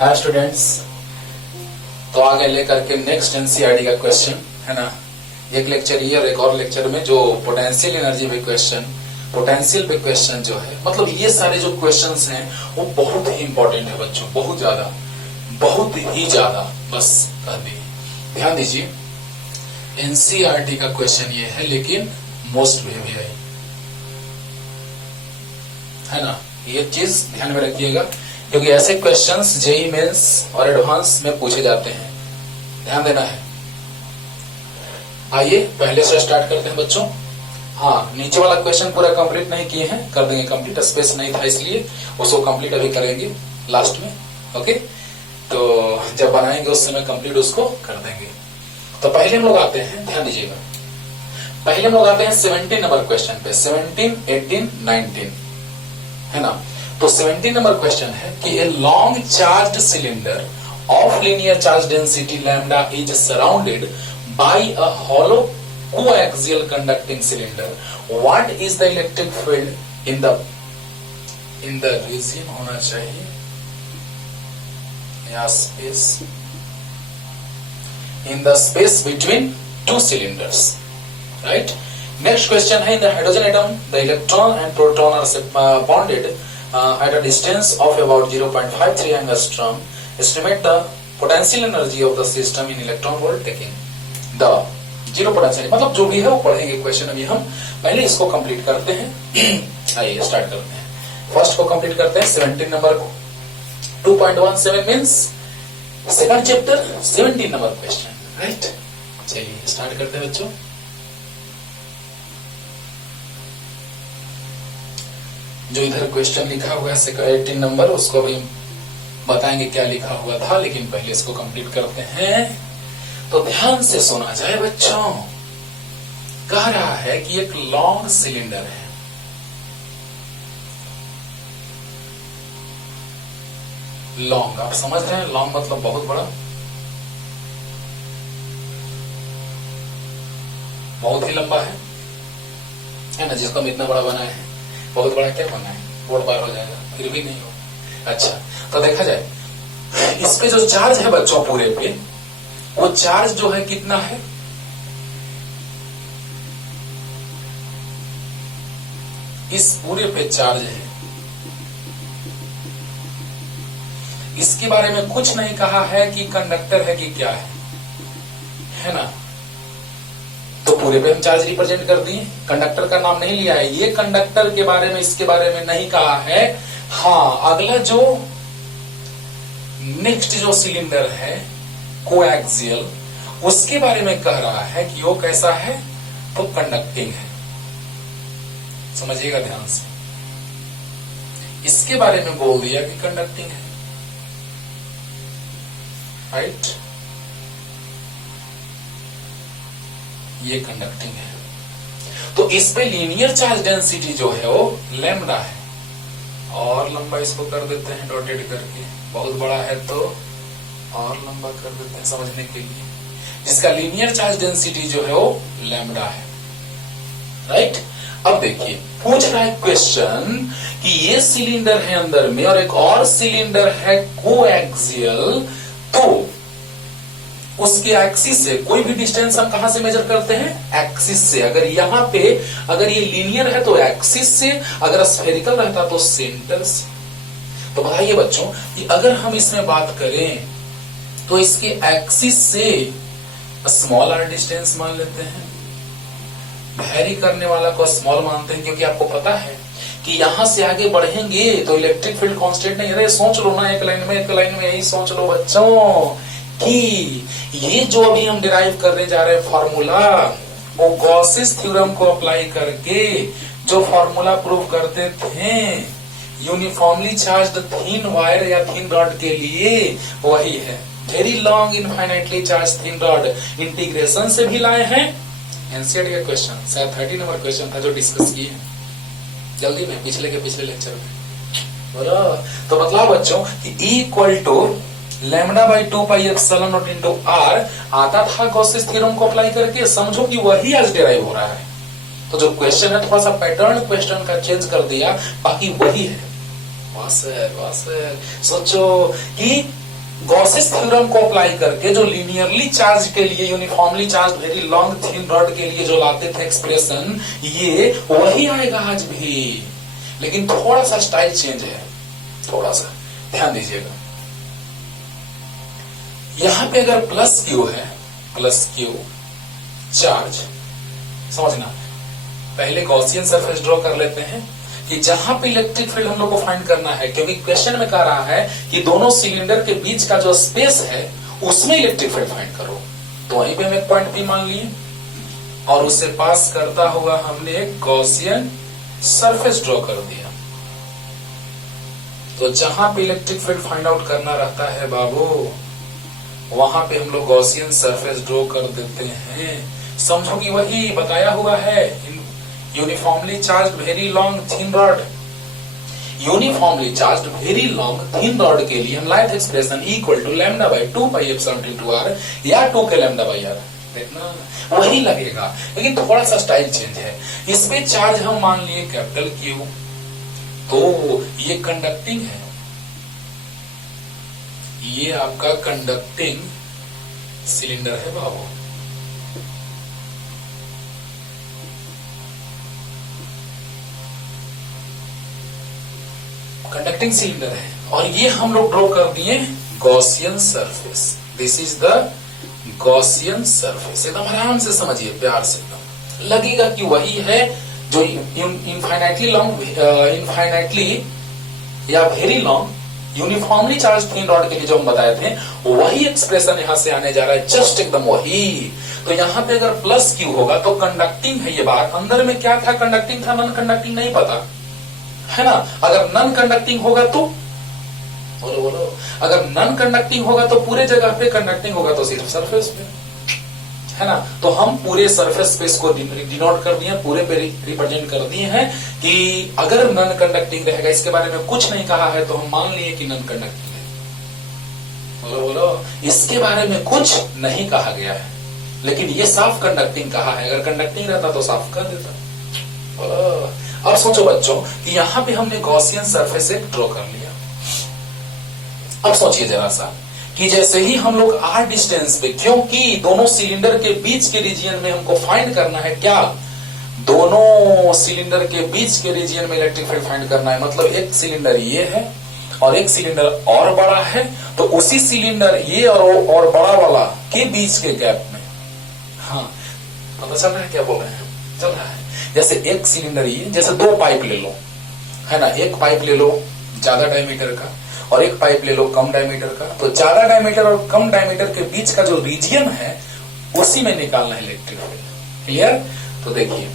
Hi students, तो आगे लेकर के नेक्स्ट एनसीईआरटी का क्वेश्चन है ना। एक लेक्चर ये और एक और लेक्चर में जो पोटेंशियल एनर्जी पे क्वेश्चन, पोटेंशियल पे क्वेश्चन जो है, मतलब ये सारे जो क्वेश्चंस हैं वो बहुत ही इंपॉर्टेंट है बच्चों, बहुत ही ज्यादा। बस कह दिए, ध्यान दीजिए। एनसीईआरटी का क्वेश्चन ये है, लेकिन मोस्ट बेहवियर है ना, ये चीज ध्यान में रखिएगा, क्योंकि ऐसे क्वेश्चंस जेईई मेंस और एडवांस में पूछे जाते हैं, ध्यान देना है। आइए पहले से स्टार्ट करते हैं बच्चों। हाँ, नीचे वाला क्वेश्चन पूरा कंप्लीट नहीं किए हैं, कर देंगे कंप्लीट, स्पेस नहीं था इसलिए उसको कंप्लीट अभी करेंगे लास्ट में। ओके, तो जब बनाएंगे उस समय कंप्लीट उसको कर देंगे। तो पहले हम लोग आते हैं, ध्यान दीजिएगा, पहले हम लोग आते हैं 17 नंबर क्वेश्चन पे। 17, 18, 19 है ना। तो 17 नंबर क्वेश्चन है कि a long charged cylinder of linear charge density lambda is surrounded by a hollow coaxial conducting cylinder. What is the electric field in the region होना चाहिए या space, in the space between two cylinders, right. Next question है, in the hydrogen atom the electron and proton are bonded at a distance of about 0.53 angstrom. Estimate the potential energy of the system in electron volt taking the zero potential। मतलब जो भी है वो पढ़ेंगे question. अभी हम पहले इसको कंप्लीट करते हैं। आइए स्टार्ट करते हैं। फर्स्ट को कंप्लीट करते हैं, 17 नंबर को। 2.17 means second chapter 17 number question, right. चलिए स्टार्ट करते हैं बच्चों। जो इधर क्वेश्चन लिखा हुआ है 18 नंबर, उसको भी बताएंगे क्या लिखा हुआ था, लेकिन पहले इसको कंप्लीट करते हैं। तो ध्यान से सुना जाए बच्चों। कह रहा है कि एक लॉन्ग सिलेंडर है, लॉन्ग, आप समझ रहे हैं, लॉन्ग मतलब बहुत बड़ा, बहुत ही लंबा है ना, जिसको हम इतना बड़ा बनाए हैं। बहुत बड़ा क्या बना है, बोर्ड पार हो जाएगा, फिर भी नहीं हो। अच्छा, तो देखा जाए इस पे जो चार्ज है बच्चों पूरे पे, वो चार्ज जो है कितना है, इस पूरे पे चार्ज है। इसके बारे में कुछ नहीं कहा है कि कंडक्टर है कि क्या है ना। तो पूरे पे हम चार्ज रिप्रेजेंट कर दिए, कंडक्टर का नाम नहीं लिया है। ये कंडक्टर के बारे में, इसके बारे में नहीं कहा है। हाँ, अगला जो नेक्स्ट जो सिलेंडर है कोएक्सियल, उसके बारे में कह रहा है कि वो कैसा है, तो कंडक्टिंग है। समझिएगा ध्यान से, इसके बारे में बोल दिया कि कंडक्टिंग है, राइट। ये कंडक्टिंग है। तो इस पे लीनियर चार्ज डेंसिटी जो है वो लैम्डा है, और लंबा इसको कर देते हैं डॉटेड करके, बहुत बड़ा है तो और लंबा कर देते हैं समझने के लिए। जिसका लीनियर चार्ज डेंसिटी जो है वो लैम्डा है, राइट। अब देखिए, पूछ रहा है क्वेश्चन कि ये सिलेंडर है अंदर में और एक और सिलेंडर है कोएक्सियल, तो उसके एक्सिस से कोई भी डिस्टेंस हम कहां से मेजर करते हैं, एक्सिस से। अगर यहां पे अगर ये लीनियर है तो एक्सिस से, अगर स्फेरिकल रहता तो सेंटर से। तो बताइए बच्चों कि अगर हम इसमें बात करें तो इसके एक्सिस से स्मॉल आर डिस्टेंस मान लेते हैं, वैरी करने वाला को स्मॉल मानते हैं, क्योंकि आपको पता है कि यहां से आगे बढ़ेंगे तो इलेक्ट्रिक फील्ड कांस्टेंट नहीं है। सोच लो ना, एक लाइन में यही सोच लो बच्चों कि ये जो अभी हम डिराइव करने जा रहे हैं फॉर्मूला, वो गॉसेस थ्योरम को अप्लाई करके जो फॉर्मूला प्रूव करते थे यूनिफॉर्मली चार्ज्ड थिन वायर या थिन रॉड के लिए, वही है। Very long infinitely charge thin rod, integration से भी लाए हैं। एनसीईआरटी का क्वेश्चन शायद 30 नंबर क्वेश्चन था जो डिस्कस किए हैं जल्दी में, पिछले लेक्चर में, बोलो। तो मतलब बच्चों कि E equal to lambda by 2 pi epsilon naught into R आता था गॉसेस थ्योरम को अप्लाई करके। समझो कि वही आज डिराइव हो रहा है। तो जो क्वेश्चन है थोड़ा सा पैटर्न क्वेश्चन का चेंज कर दिया, बाकी वही है। वाह सर, सोचो कि गॉसेस थ्योरम को अप्लाई करके जो लीनियरली चार्ज के लिए, uniformly charge very long thin rod के लिए जो लाते थे एक्सप्रेशन, ये वही आएगा आज भी, लेकिन थोड़ा सा स्टाइल चेंज है, थोड़ा सा ध्यान दीजिएगा। यहां पे अगर प्लस क्यू है, प्लस क्यू चार्ज, समझना, पहले गॉसियन सरफेस ड्रॉ कर लेते हैं कि जहां पे इलेक्ट्रिक फील्ड हम लोग को फाइंड करना है, क्योंकि क्वेश्चन में कह रहा है कि दोनों सिलेंडर के बीच का जो स्पेस है उसमें इलेक्ट्रिक फील्ड फाइंड करो। तो वहीं पे हम एक पॉइंट पी मान लिए और उसे पास करता हुआ हमने एक गॉसियन सरफेस ड्रॉ कर दिया। तो जहां पे इलेक्ट्रिक फील्ड फाइंड आउट करना रहता है बाबू, वहां पे हम लोग गॉसियन सरफेस ड्रॉ कर देते हैं। समझो कि वही बताया हुआ है, uniformly charge very long thin rod, uniformly charge very long thin rod के लिए हम लाए थे expression equal to lambda by 2 pi epsilon into R या 2 के लैम्डा बाई आर। देखना वही लगेगा, लेकिन थोड़ा सा स्टाइल चेंज है। इस पे चार्ज हम मान लिए कैपिटल क्यू, तो ये कंडक्टिंग है, ये आपका कंडक्टिंग सिलेंडर है बाबू। कंडक्टिंग सिलेंडर है और ये हम लोग ड्रॉ कर दिए Gaussian surface. This is the Gaussian surface. एकदम आराम से समझिए, प्यार से, एकदम लगेगा कि वही है जो इनफाइनाइटली लॉन्ग, इनफाइनाइटली या very long uniformly charge thin rod के लिए जो हम बताए थे, वही एक्सप्रेशन यहां से आने जा रहा है, जस्ट एकदम वही। तो यहाँ पे अगर प्लस क्यू होगा तो कंडक्टिंग है ये बात। अंदर में क्या था, कंडक्टिंग था, नॉन कंडक्टिंग नहीं पता है ना। अगर नॉन कंडक्टिंग होगा तो बोलो बोलो, अगर नॉन कंडक्टिंग होगा तो पूरे जगह पे, कंडक्टिंग होगा तो सिर्फ सरफेस पे, है ना। तो हम पूरे सरफेस स्पेस को डिनोट कर दिए, पूरे पे रिप्रेजेंट कर दिए हैं कि अगर नॉन कंडक्टिंग रहेगा, इसके बारे में कुछ नहीं कहा है तो हम मान लिए कि नॉन कंडक्टिंग है। बोलो बोलो, इसके बारे में कुछ नहीं कहा गया है, लेकिन ये साफ कंडक्टिंग कहा है। अगर कंडक्टिंग रहता तो साफ कर देता। बोलो, अब सोचो बच्चों कि यहां पे हमने गॉसियन सरफेस एक ड्रॉ कर लिया। अब सोचिए जरा सा कि जैसे ही हम लोग आर डिस्टेंस पे, क्योंकि दोनों सिलेंडर के बीच के रीजन में हमको फाइंड करना है क्या, दोनों सिलेंडर के बीच के रीजन में इलेक्ट्रिक फील्ड फाइंड करना है। मतलब एक सिलेंडर ये है और एक सिलेंडर और बड़ा है, तो उसी सिलेंडर ये और बड़ा वाला के बीच के गैप में, हाँ पता चल रहा है क्या बोल रहे हैं, चल रहा है। जैसे एक सिलेंडर ये, जैसे दो पाइप ले लो, है ना, एक पाइप ले लो ज्यादा डायमीटर का और एक पाइप ले लो कम डायमीटर का। तो ज्यादा डायमीटर और कम डायमीटर के बीच का जो रीजन है उसी में निकालना है इलेक्ट्रिक फील्ड। क्लियर? तो देखिए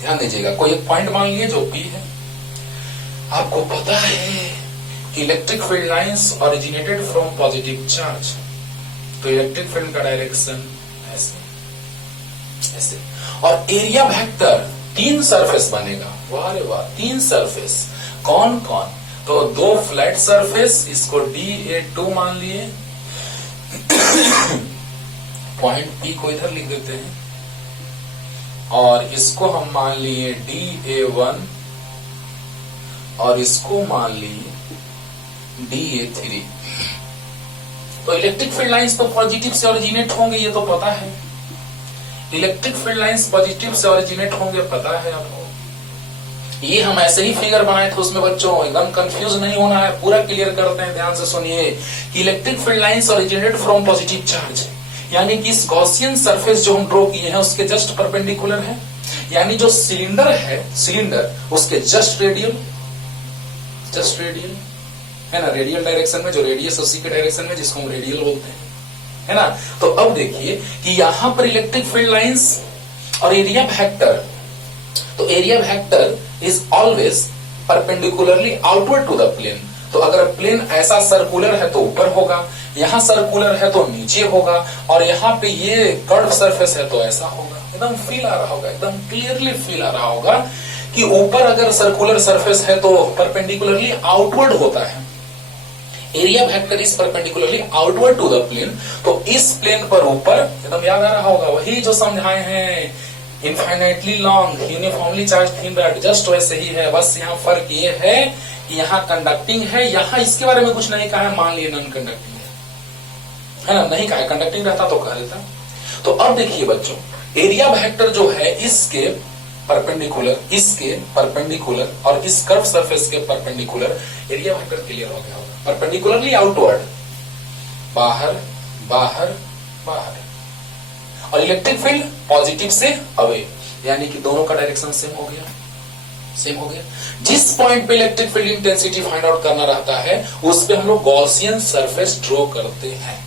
ध्यान दीजिएगा, कोई एक पॉइंट मान लिए जो पी है। आपको पता है कि electric field lines originated from positive charge, तो इलेक्ट्रिक फील्ड का डायरेक्शन ऐसे ऐसे, और एरिया वेक्टर 3 सरफेस बनेगा। वाह रे वाह, 3 सरफेस। कौन कौन? तो 2 फ्लैट सरफेस, इसको DA2 मान लिए, पॉइंट P को इधर लिख देते हैं, और इसको हम मान लिए DA1 और इसको मान लिए DA3। तो इलेक्ट्रिक फील्ड लाइंस तो पॉजिटिव से ओरिजिनेट होंगे, ये तो पता है। इलेक्ट्रिक फील्ड लाइंस पॉजिटिव से ओरिजिनेट होंगे, पता है आपको। ये हम ऐसे ही फिगर बनाए थे उसमें बच्चों, एकदम कंफ्यूज नहीं होना है, पूरा क्लियर करते हैं, ध्यान से सुनिए कि electric field lines originated from positive charge, यानी कि इस गॉसियन सरफेस जो हम ड्रॉ किए हैं उसके जस्ट परपेंडिकुलर है, यानी जो सिलेंडर है, सिलेंडर उसके जस्ट रेडियल है ना, रेडियल डायरेक्शन में, जो रेडियस उसी के डायरेक्शन में, जिसको हम रेडियल बोलते हैं, है ना। तो अब देखिए कि यहां पर इलेक्ट्रिक फील्ड लाइंस और एरिया वेक्टर, तो area vector is always perpendicularly outward to the plane. तो अगर प्लेन ऐसा सर्कुलर है तो ऊपर होगा, यहाँ सर्कुलर है तो नीचे होगा, और यहाँ पे ये कर्व सरफेस है तो ऐसा होगा। एकदम फील आ रहा होगा, एकदम क्लियरली फील आ रहा होगा कि ऊपर अगर सर्कुलर सरफेस है तो परपेंडिकुलरली आउटवर्ड होता है, area vector is perpendicularly outward to the plane. तो इस प्लेन पर ऊपर, एकदम याद आ रहा होगा, वही जो समझाए हैं, infinitely long uniformly charge thin rod, just वैसे ही है, बस यहाँ फर्क ये है कि यहाँ कंडक्टिंग है, यहाँ इसके बारे में कुछ नहीं कहा है, मान लिए नॉन कंडक्टिंग है। है ना, नहीं कहा, कंडक्टिंग रहता तो कह देता। तो अब देखिए बच्चों, एरिया वेक्टर जो है इसके परपेंडिकुलर और इस कर्व सरफेस के परपेंडिकुलर एरिया वेक्टर क्लियर हो गया होगा। परपेंडिकुलरली आउटवर्ड, बाहर बाहर बाहर, और इलेक्ट्रिक फील्ड पॉजिटिव से अवे, यानी कि दोनों का डायरेक्शन सेम हो गया। जिस पॉइंट पे electric field intensity find out करना रहता है उस पे हम लोग गॉसियन सरफेस ड्रॉ करते हैं।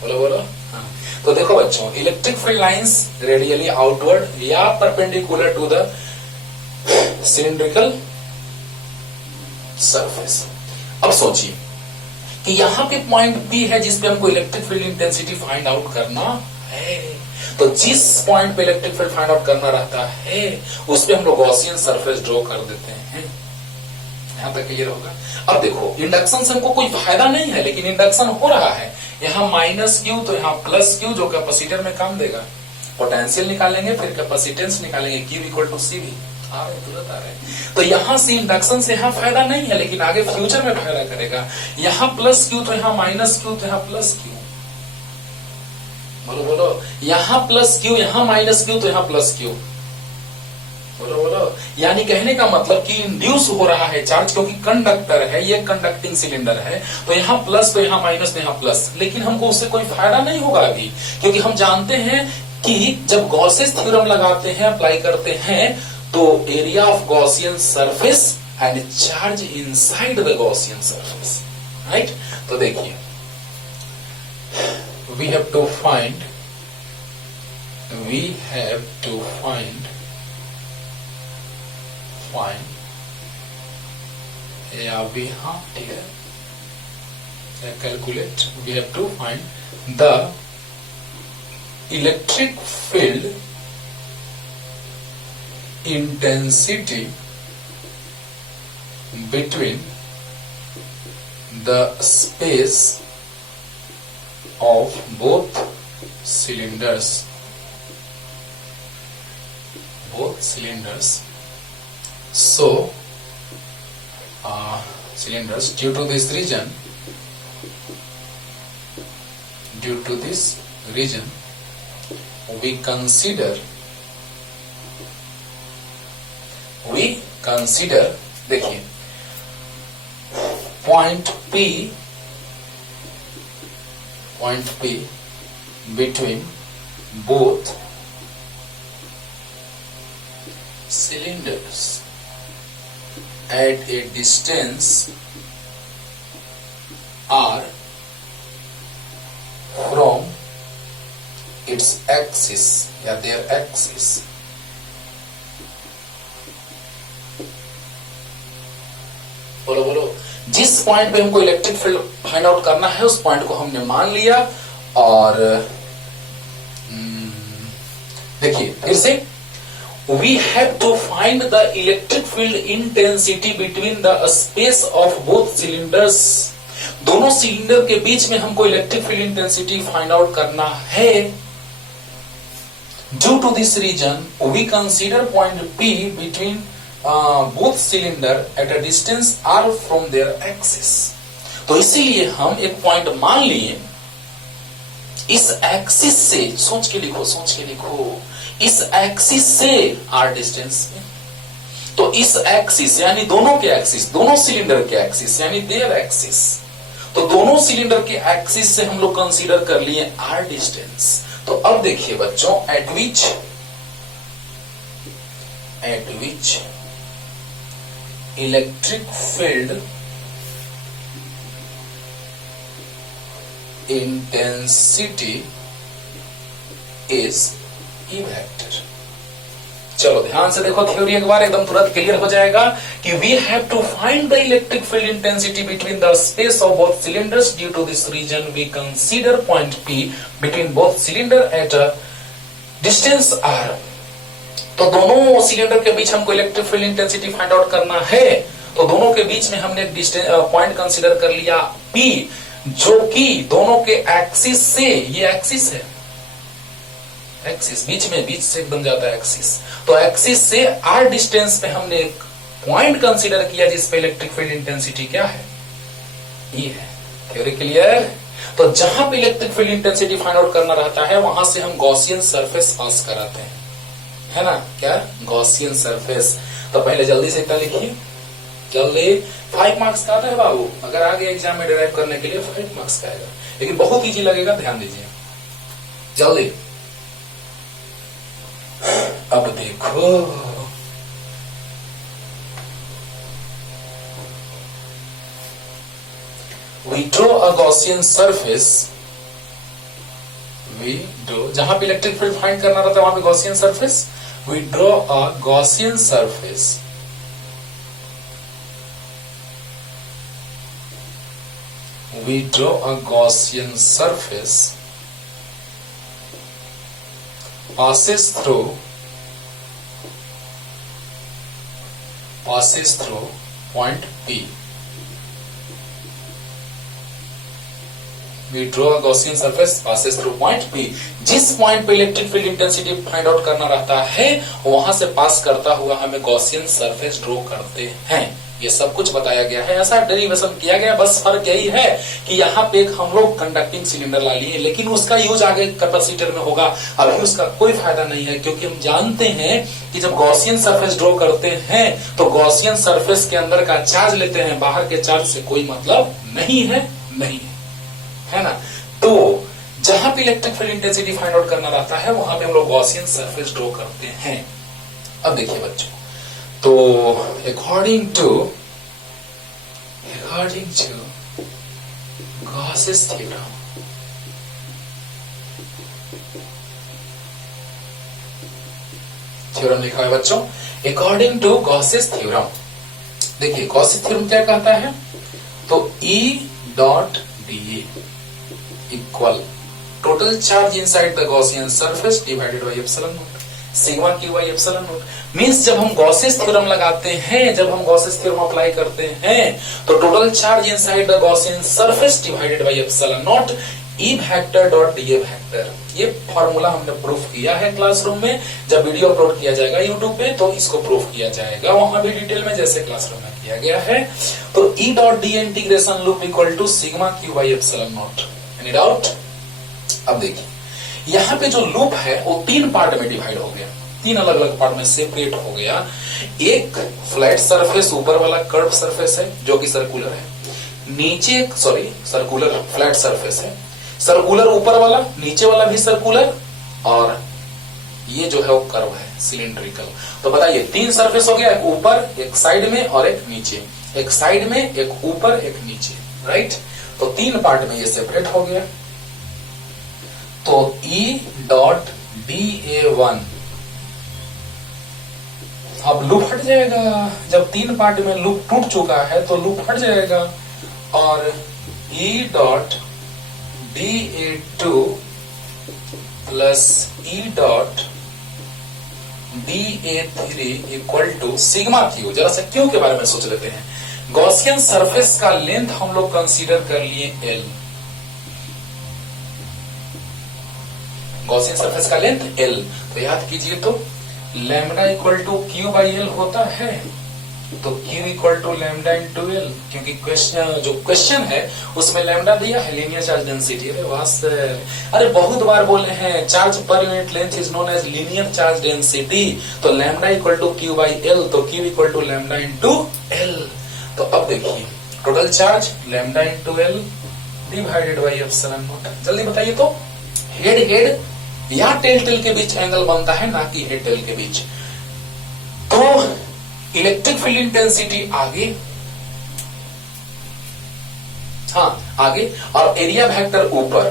बोलो हाँ। तो देखो बच्चों, electric field lines radially outward या perpendicular to the cylindrical surface. अब सोचिए कि यहां पे पॉइंट बी है जिसपे हमको electric field intensity find out करना है। तो जिस पॉइंट पे इलेक्ट्रिक फील्ड फाइंड आउट करना रहता है उस पे हम लोग गॉसियन सरफेस ड्रॉ कर देते हैं। यहां तक क्लियर होगा। अब देखो, इंडक्शन से हमको कोई फायदा नहीं है, लेकिन इंडक्शन हो रहा है। यहां माइनस क्यू तो यहां प्लस क्यू, जो कैपेसिटर में काम देगा। पोटेंशियल निकालेंगे, फिर कैपेसिटेंस निकालेंगे, Q equal to C V तुरंत आ रहे हैं। तो यहां से इंडक्शन से यहां फायदा नहीं है, लेकिन आगे फ्यूचर में फायदा करेगा। यहां प्लस क्यू तो यहां माइनस क्यू तो यहां प्लस क्यू। बोलो यहां प्लस क्यू, यहां माइनस क्यू तो यहां प्लस क्यू। बोलो यानी कहने का मतलब कि इंड्यूस हो रहा है चार्ज, क्योंकि कंडक्टर है, ये कंडक्टिंग सिलेंडर है। तो यहां प्लस तो यहां माइनस तो यहां प्लस, लेकिन हमको उससे कोई फायदा नहीं होगा अभी, क्योंकि हम जानते हैं कि जब गॉसेस थ्योरम लगाते हैं, अप्लाई करते हैं, तो area of Gaussian surface and charge inside the Gaussian surface, right. तो देखिए, we have to find calculate, we have to find the electric field intensity between the space of both cylinders. So cylinders, due to this region we consider देखिए, point P between both cylinders at a distance r from its axis या their axis. बोलो जिस point पे हमको electric field find out करना है उस point को हमने मान लिया। और देखिए फिर से, we have to find the electric field intensity between the space of both cylinders. दोनों सिलेंडर के बीच में हमको electric field intensity find out करना है। Due to this reason we consider point P बिटवीन both cylinder at a distance r from their axis। तो इसीलिए हम एक पॉइंट मान लिए, इस एक्सिस से, सोच के लिखो, इस एक्सिस से r डिस्टेंस में। तो इस एक्सिस यानी दोनों के एक्सिस, दोनों सिलेंडर के एक्सिस यानी देयर एक्सिस। तो दोनों सिलेंडर के एक्सिस से हम लोग कंसीडर कर लिए r डिस्टेंस। तो अब देखिए बच्चों, eight which electric field intensity is E vector. चलो ध्यान से देखो थ्योरी एक बार, एकदम तुरंत क्लियर हो जाएगा कि we have to find the electric field intensity between the space of both cylinders. Due to this reason we consider point P between both cylinder at a distance r। तो दोनों cylinder के बीच हमको electric field intensity find out करना है। तो दोनों के बीच में हमने पॉइंट कंसीडर कर लिया P, जो कि दोनों के एक्सिस से, ये एक्सिस है, एक्सिस बीच से बन जाता है एक्सिस। तो एक्सिस से r डिस्टेंस पे हमने एक पॉइंट कंसीडर किया जिस पे इलेक्ट्रिक फील्ड इंटेंसिटी क्या है, ये है। Theory clear. तो जहां पे electric field intensity find out करना रहता है वहां से हम गॉसियन सरफेस पास कराते हैं, है ना, क्या गॉसियन सरफेस। तो पहले जल्दी से इतना लिखिए, जल्दी। 5 मार्क्स का आता है बाबू, अगर आगे एग्जाम में डिराइव करने के लिए 5 मार्क्स का आएगा, लेकिन बहुत इजी लगेगा, ध्यान दीजिए जल्दी। अब देखो, we draw a Gaussian surface, we draw, जहां पे इलेक्ट्रिक फील्ड फाइंड करना रहता है वहां पे Gaussian surface, we draw a Gaussian surface we draw a Gaussian surface passes through point P. We draw a Gaussian surface passes through point P. जिस point पे electric field intensity find out करना रहता है वहां से पास करता हुआ हमें गॉसियन सरफेस ड्रॉ करते हैं। ये सब कुछ बताया गया है, ऐसा डेरिवेशन किया गया, बस फर्क यही है कि यहाँ पे एक हम लोग कंडक्टिंग सिलेंडर ला लिए, लेकिन उसका यूज आगे कैपेसिटर में होगा, अभी उसका कोई फायदा नहीं है, क्योंकि हम जानते हैं कि जब गॉसियन सरफेस ड्रॉ करते हैं तो गॉसियन सरफेस के अंदर का चार्ज लेते हैं, बाहर के चार्ज से कोई मतलब नहीं है, है ना। तो जहां पे electric field intensity find out करना रहता है वहां पे हम लोग गॉसियन सरफेस ड्रॉ करते हैं। अब देखिए बच्चों, तो अकॉर्डिंग टू गॉसियस थ्योरम लिखा है बच्चों, अकॉर्डिंग टू गॉसियस थ्योरम। देखिए गॉसियस थ्योरम क्या कहता है, तो E dot dA equal total charge inside the Gaussian surface divided by epsilon not, sigma Q by epsilon not. Means जब हम गॉसियस थ्योरम लगाते हैं, जब हम गॉसियस थ्योरम अप्लाई करते हैं तो total charge inside the Gaussian surface divided by epsilon not E vector dot dA vector. ये फॉर्मूला हमने प्रूफ किया है क्लासरूम में, जब वीडियो अपलोड किया जाएगा यूट्यूब पे तो इसको प्रूफ किया जाएगा वहां भी डिटेल में, जैसे क्लासरूम में किया गया है। तो E dot dA integration loop equal to sigma Q by epsilon naught. Any doubt? अब देखिए यहाँ पे जो लूप है वो 3 पार्ट में डिवाइड हो गया, 3 अलग अलग पार्ट में सेपरेट हो गया। एक फ्लैट सरफेस ऊपर वाला कर्व सरफेस है जो कि सर्कुलर है, नीचे सर्कुलर फ्लैट सरफेस है, सर्कुलर ऊपर वाला, नीचे वाला भी सर्कुलर, और ये जो है वो कर्व है सिलिंड्रिकल। तो बताइए 3 सरफेस हो गया, एक ऊपर, एक साइड में और एक नीचे, एक साइड में, एक ऊपर, एक नीचे, राइट। तो 3 पार्ट में ये सेपरेट हो गया। तो E डॉट dA1 अब लूप हट जाएगा, जब 3 पार्ट में लूप टूट चुका है तो लूप हट जाएगा, और E dot dA2 plus E dot dA3 equal to sigma Q. जरा सा क्यू के बारे में सोच लेते हैं। गॉसियन सरफेस का लेंथ हम लोग कंसीडर कर लिए L, गॉसियन सरफेस का लेंथ L। तो याद कीजिए तो lambda equal to Q by L होता है, तो Q equal to lambda into L, क्योंकि क्वेश्चन है उसमें लैम्डा दिया है, लीनियर चार्ज डेंसिटी। अरे बहुत बार बोले हैं charge per unit length is known as linear charge density. तो lambda equal to Q by L, तो Q equal to lambda into L. तो अब देखिए total charge lambda into L divided by epsilon naught. जल्दी बताइए तो head या tell के बीच एंगल बनता है, ना कि हेड टेल के बीच। तो इलेक्ट्रिक फील्ड इंटेंसिटी आगे, आगे, और एरिया वेक्टर ऊपर।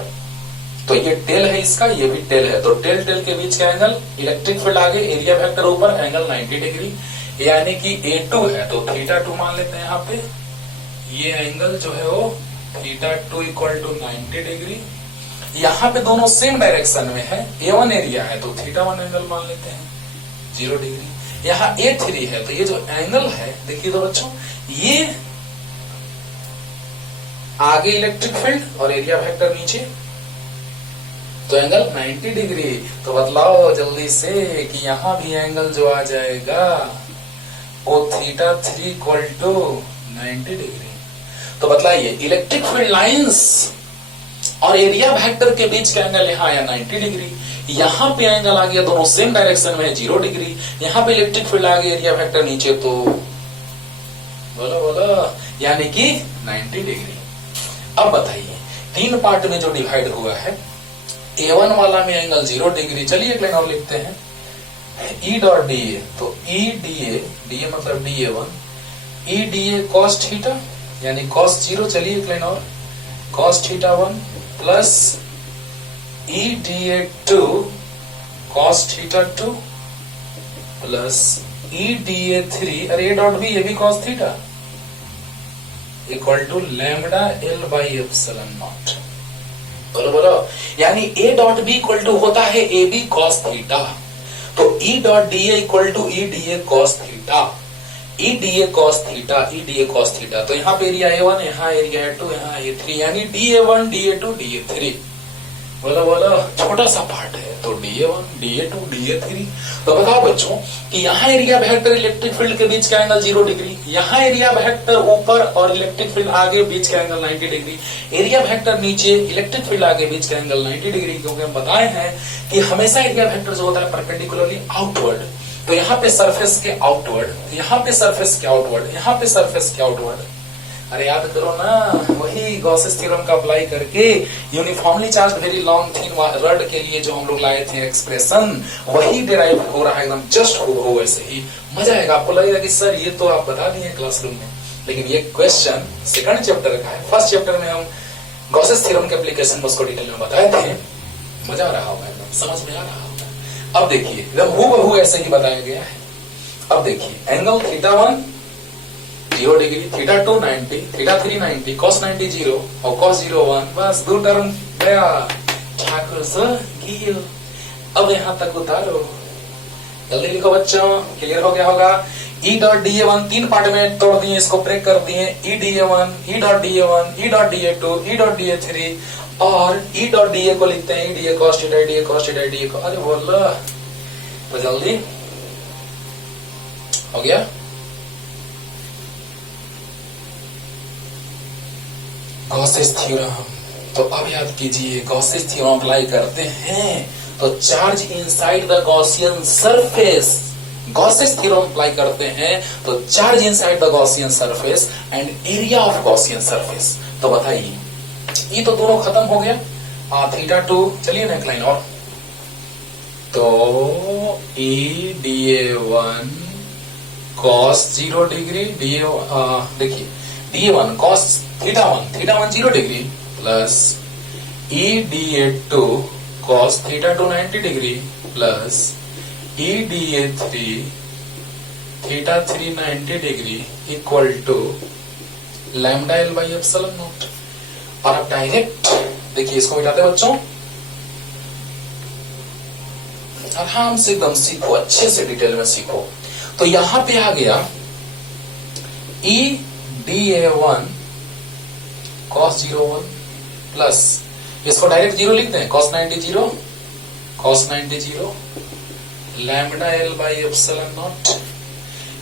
तो ये टेल है इसका, ये भी टेल है, तो टेल के बीच का एंगल, इलेक्ट्रिक फील्ड आगे, एरिया वेक्टर ऊपर, एंगल 90 डिग्री, यानी कि A2 है तो θ2 मान लेते हैं यहाँ पे। ये एंगल जो है वो θ2 इक्वल टू 90 डिग्री। यहाँ पे दोनों सेम डायरेक्शन में है, A1 एरिया है तो θ1 एंगल मान लेते हैं 0 डिग्री। यहाँ A3 है तो ये जो एंगल है देखिए तो बच्चों, ये आगे इलेक्ट्रिक फील्ड और एरिया वेक्टर नीचे, तो एंगल 90 डिग्री। तो बतलाओ जल्दी से कि यहां भी एंगल जो आ जाएगा वो θ3 इक्वल टू 90 डिग्री। तो बतलाइए इलेक्ट्रिक फील्ड लाइंस और एरिया वेक्टर के बीच का एंगल यहाँ आया 90 डिग्री, यहाँ पे एंगल आ गया, दोनों सेम डायरेक्शन में है 0 डिग्री, यहाँ पे इलेक्ट्रिक फील्ड आ गया एरिया वेक्टर नीचे, तो बोलो बोलो यानी कि 90 डिग्री। अब बताइए 3 पार्ट में जो डिवाइड हुआ है, A1 वाला में एंगल 0 डिग्री, चलिए एक लाइन और लिखते हैं, E डॉट डी ए, तो E डी ए मतलब DA1, E D A cos theta यानी कॉस 0, चलिए एक लाइन और, cos theta 1 plus E D A 2 cos theta 2 plus E D A 3, अरे A डॉट बी ये भी cos theta, equal to lambda L by epsilon naught. बोलो बोलो, यानी A dot B equal to होता है ए बी कॉस थीटा, तो E dot D A equal to E D A cos theta, E D A cos theta, E D A cos theta, तो यहाँ पे area A1, यहाँ area A2, यहाँ A3, यानी DA1 DA2 DA3। बोलो बोलो, छोटा सा पार्ट है, तो DA1 DA2 DA3। तो बताओ बच्चों कि यहाँ एरिया वेक्टर इलेक्ट्रिक फील्ड के बीच का एंगल 0 डिग्री, यहाँ एरिया वेक्टर ऊपर और इलेक्ट्रिक फील्ड आगे बीच का एंगल 90 डिग्री, एरिया वेक्टर नीचे इलेक्ट्रिक फील्ड आगे बीच का एंगल 90 डिग्री, क्योंकि हम बताए हैं कि हमेशा एरिया वेक्टर जो होता है परपेंडिकुलरली आउटवर्ड, तो यहाँ पे सरफेस के आउटवर्ड, यहाँ पे सरफेस के आउटवर्ड, यहाँ पे सरफेस के आउटवर्ड। अरे याद करो ना, वही गॉसेस थ्योरम का अप्लाई करके uniformly charge very long thin rod के लिए जो हम लोग लाए थे एक्सप्रेशन, वही डिराइव हो रहा है एकदम जस्ट हो वैसे ही। मजा आएगा, आपको लगेगा कि सर ये तो आप बता दिए क्लासरूम में, लेकिन ये क्वेश्चन सेकंड चैप्टर का है। फर्स्ट चैप्टर में हम गॉसेस थ्योरम के एप्लीकेशन उसको डिटेल में बताए थे, मजा आ रहा होगा, एकदम समझ में आ रहा होगा। अब देखिए एकदम हूबहू ऐसे ही बताया गया है। अब देखिए angle theta 1 0 degree, theta 2 90, theta 3 90, cos 90 0 और cos 0 1, बस 2 टर्म गया। ठाकुर सर अब यहाँ तक उतारो, जल्दी लिखो बच्चों, क्लियर हो गया होगा। E dot D A 1 3 part में तोड़ दिए, इसको ब्रेक कर दिए, E D A 1, E dot D A 1, E dot D A 2, E dot D A 3, और E डॉट डी ए को लिखते हैं E डी ए cos थीटा, E डी ए cos थीटा, E डी ए को, अरे बोला तो जल्दी हो गया। गॉसेस थ्योरम, तो अब याद कीजिए गॉसेस थ्योरम अप्लाई करते हैं तो charge inside the Gaussian surface, Gauss's theorem apply करते हैं तो charge inside the Gaussian surface and area of Gaussian surface. तो बताइए ये तो दोनों खत्म हो गया, थीटा 2, चलिए नेक्स्ट लाइन और, तो E D A 1 cos 0 degree, देखिए DA1 cos theta 1 0 degree plus E D A 2 cos theta 2 90 degree plus E D A 3 theta 3 90 degree equal to lambda L by epsilon naught. और अब direct देखिए इसको मिटाते बच्चों, आराम से एकदम सीखो, अच्छे से डिटेल में सीखो। तो यहां पे आ गया E D A 1 cos 0 1 plus, इसको डायरेक्ट 0 लिखते हैं, cos 90 0 lambda L by epsilon not.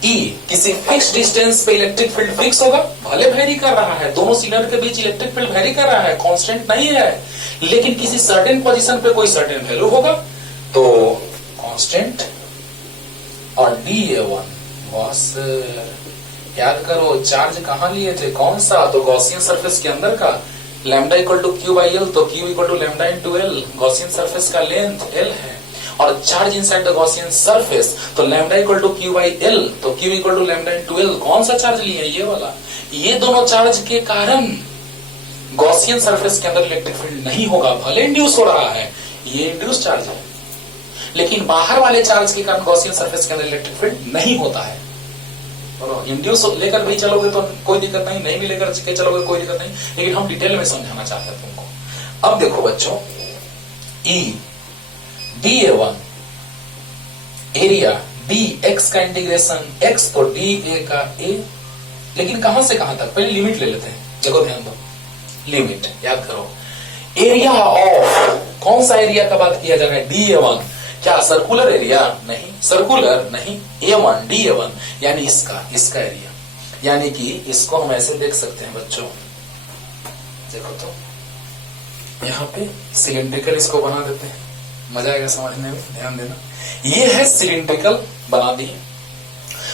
E किसी फिक्स डिस्टेंस पे इलेक्ट्रिक फील्ड फिक्स होगा, भले वेरी कर रहा है, दोनों सिलेंडर के बीच इलेक्ट्रिक फील्ड वेरी कर रहा है, कांस्टेंट नहीं है, लेकिन किसी सर्टेन पोजीशन पे कोई सर्टेन वैल्यू होगा तो कांस्टेंट। और DA1 बस याद करो चार्ज कहां लिए थे, कौन सा, तो गॉसियन सरफेस के अंदर का, lambda equal to Q by L, तो Q equal to lambda into L, Gaussian surface का लेंथ L है, और charge inside the Gaussian surface, तो lambda equal to Q by L, तो Q equal to lambda into L, कौन सा charge लिए, ये वाला। ये दोनों चार्ज के कारण गॉसियन सरफेस के अंदर इलेक्ट्रिक फील्ड नहीं होगा, भले इंड्यूस हो रहा है, ये इंड्यूस चार्ज है, लेकिन बाहर वाले चार्ज के कारण गॉसियन सरफेस के अंदर इलेक्ट्रिक फील्ड नहीं होता है। इंड्यूस लेकर भी चलोगे तो कोई दिक्कत नहीं, नहीं भी लेकर के चलोगे कोई दिक्कत नहीं, लेकिन हम डिटेल में समझाना चाहते हैं तुमको। अब देखो बच्चों, E D A 1 area dx का इंटीग्रेशन x, तो dA का A, लेकिन कहां से कहां तक, पहले लिमिट ले लेते हैं, देखो ध्यान दो, लिमिट याद करो, एरिया ऑफ, कौन सा एरिया का बात किया जा रहा है, DA1, क्या सर्कुलर एरिया, नहीं सर्कुलर नहीं, A1 DA1 यानी इसका एरिया, यानी कि इसको हम ऐसे देख सकते हैं बच्चों, देखो तो यहाँ पे सिलिंड्रिकल इसको बना देते हैं, मजा आएगा समझने में, ध्यान देना। ये है सिलिंड्रिकल बना दिए।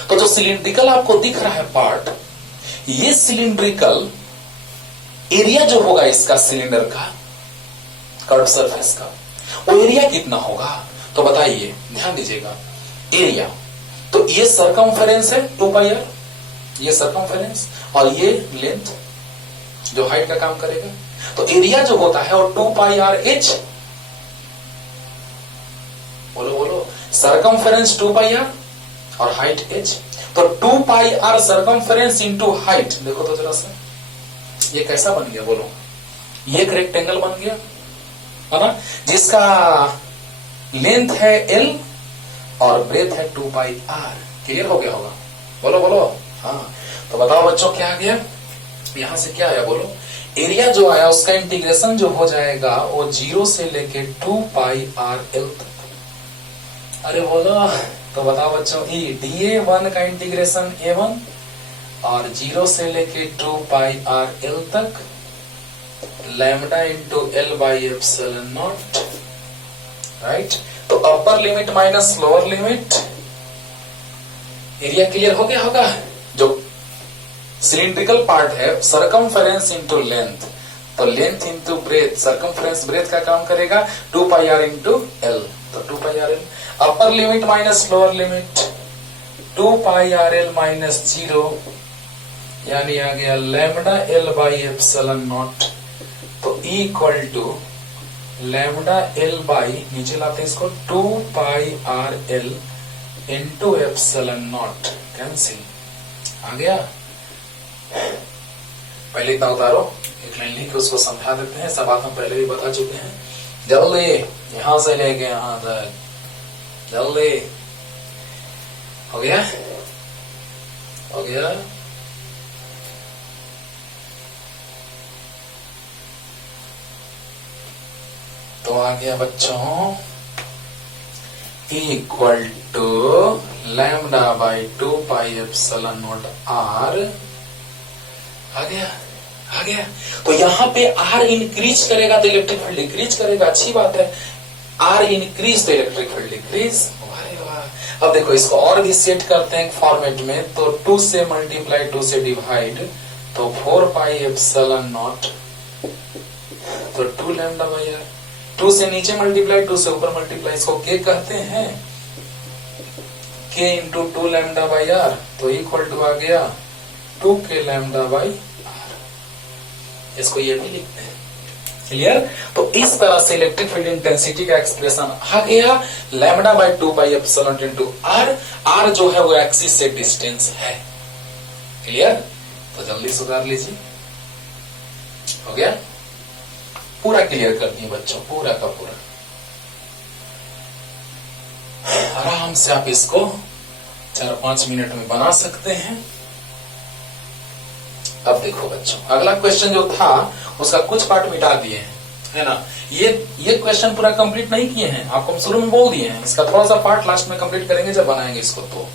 तो जो सिलिंड्रिकल आपको दिख रहा है पार्ट, ये सिलिंड्रिकल एरिया जो होगा इसका सिलेंडर का, कर्व सरफेस का, वो एरिया कितना होगा तो बताइए, ध्यान दीजिएगा। एरिया तो ये सरकमफेरेंस है 2πr, ये सरकमफेरेंस, और ये लेंथ जो हाइट का काम करेगा। तो एरिया जो होता है वो 2πrh, बोलो बोलो, सरकमफेरेंस 2πr और हाइट h। तो 2πr सरकमफेरेंस इंटू हाइट, देखो तो जरा सा ये कैसा बन गया, बोलो। ये एक रेक्टेंगल बन गया है ना, जिसका लेंथ है l और ब्रेथ है 2πr। क्लियर हो गया होगा, बोलो बोलो। हाँ, तो बताओ बच्चों क्या आ गया, यहां से क्या आया बोलो। एरिया जो आया उसका इंटीग्रेशन जो हो जाएगा वो 0 से लेके 2πrl तक। अरे बोलो, तो बताओ बच्चों, dA1 का इंटीग्रेशन A1 और 0 से लेके 2πrl तक, lambda into l by epsilon naught, right. तो upper limit minus lower limit, area clear हो गया होगा। जो सिलिंड्रिकल पार्ट है, सरकमफेरेंस इंटू लेंथ, तो length into breadth, circumference breadth का काम करेगा 2πr इंटू l, तो 2πrl। Upper limit minus lower limit 2πrl minus 0, यानी आ गया lambda l by epsilon naught, तो equal to lambda l by, नीचे लाते हैं इसको, 2πrl into epsilon not, cancel, आ गया। पहले इतना उतारो, एक लाइन लिख के उसको समझा देते हैं, सब बात हम पहले भी बता चुके हैं। जल्दी यहां से लेके यहां तक, जल्दी हो गया, हो गया। तो आ गया बच्चों, equal to lambda by 2π epsilon naught r, आ गया, आ गया। तो यहाँ पे r इंक्रीज करेगा तो इलेक्ट्रिक फील्ड डिक्रीज करेगा, अच्छी बात है। r इंक्रीज तो इलेक्ट्रिक फील्ड डिक्रीज। अब देखो इसको और भी सेट करते हैं फॉर्मेट में, तो 2 से मल्टीप्लाई 2 से डिवाइड, तो 4π एप्सिलॉन नॉट, तो 2 लैम्डा बाई r। 2 से नीचे मल्टीप्लाई 2 से ऊपर मल्टीप्लाई, इसको k कहते हैं, k into 2 lambda by r, तो इक्वल टू आ गया 2k लैम्डा बाई r। इसको ये भी लिखते हैं, क्लियर। तो इस तरह से इलेक्ट्रिक फील्ड इंटेंसिटी का एक्सप्रेशन आ गया, lambda by 2π epsilon into r। r जो है वो एक्सिस से डिस्टेंस है, क्लियर। तो जल्दी सुधार लीजिए, हो गया, पूरा क्लियर कर दिए बच्चों, पूरा का पूरा। आराम से आप इसको 4-5 मिनट में बना सकते हैं। अब देखो बच्चों, अगला क्वेश्चन जो था उसका कुछ पार्ट मिटा दिए हैं, है ना। ये क्वेश्चन पूरा कंप्लीट नहीं किए हैं, आपको हम शुरू में बोल दिए हैं, इसका थोड़ा सा पार्ट लास्ट में कंप्लीट करेंगे जब बनाएंगे इसको। तो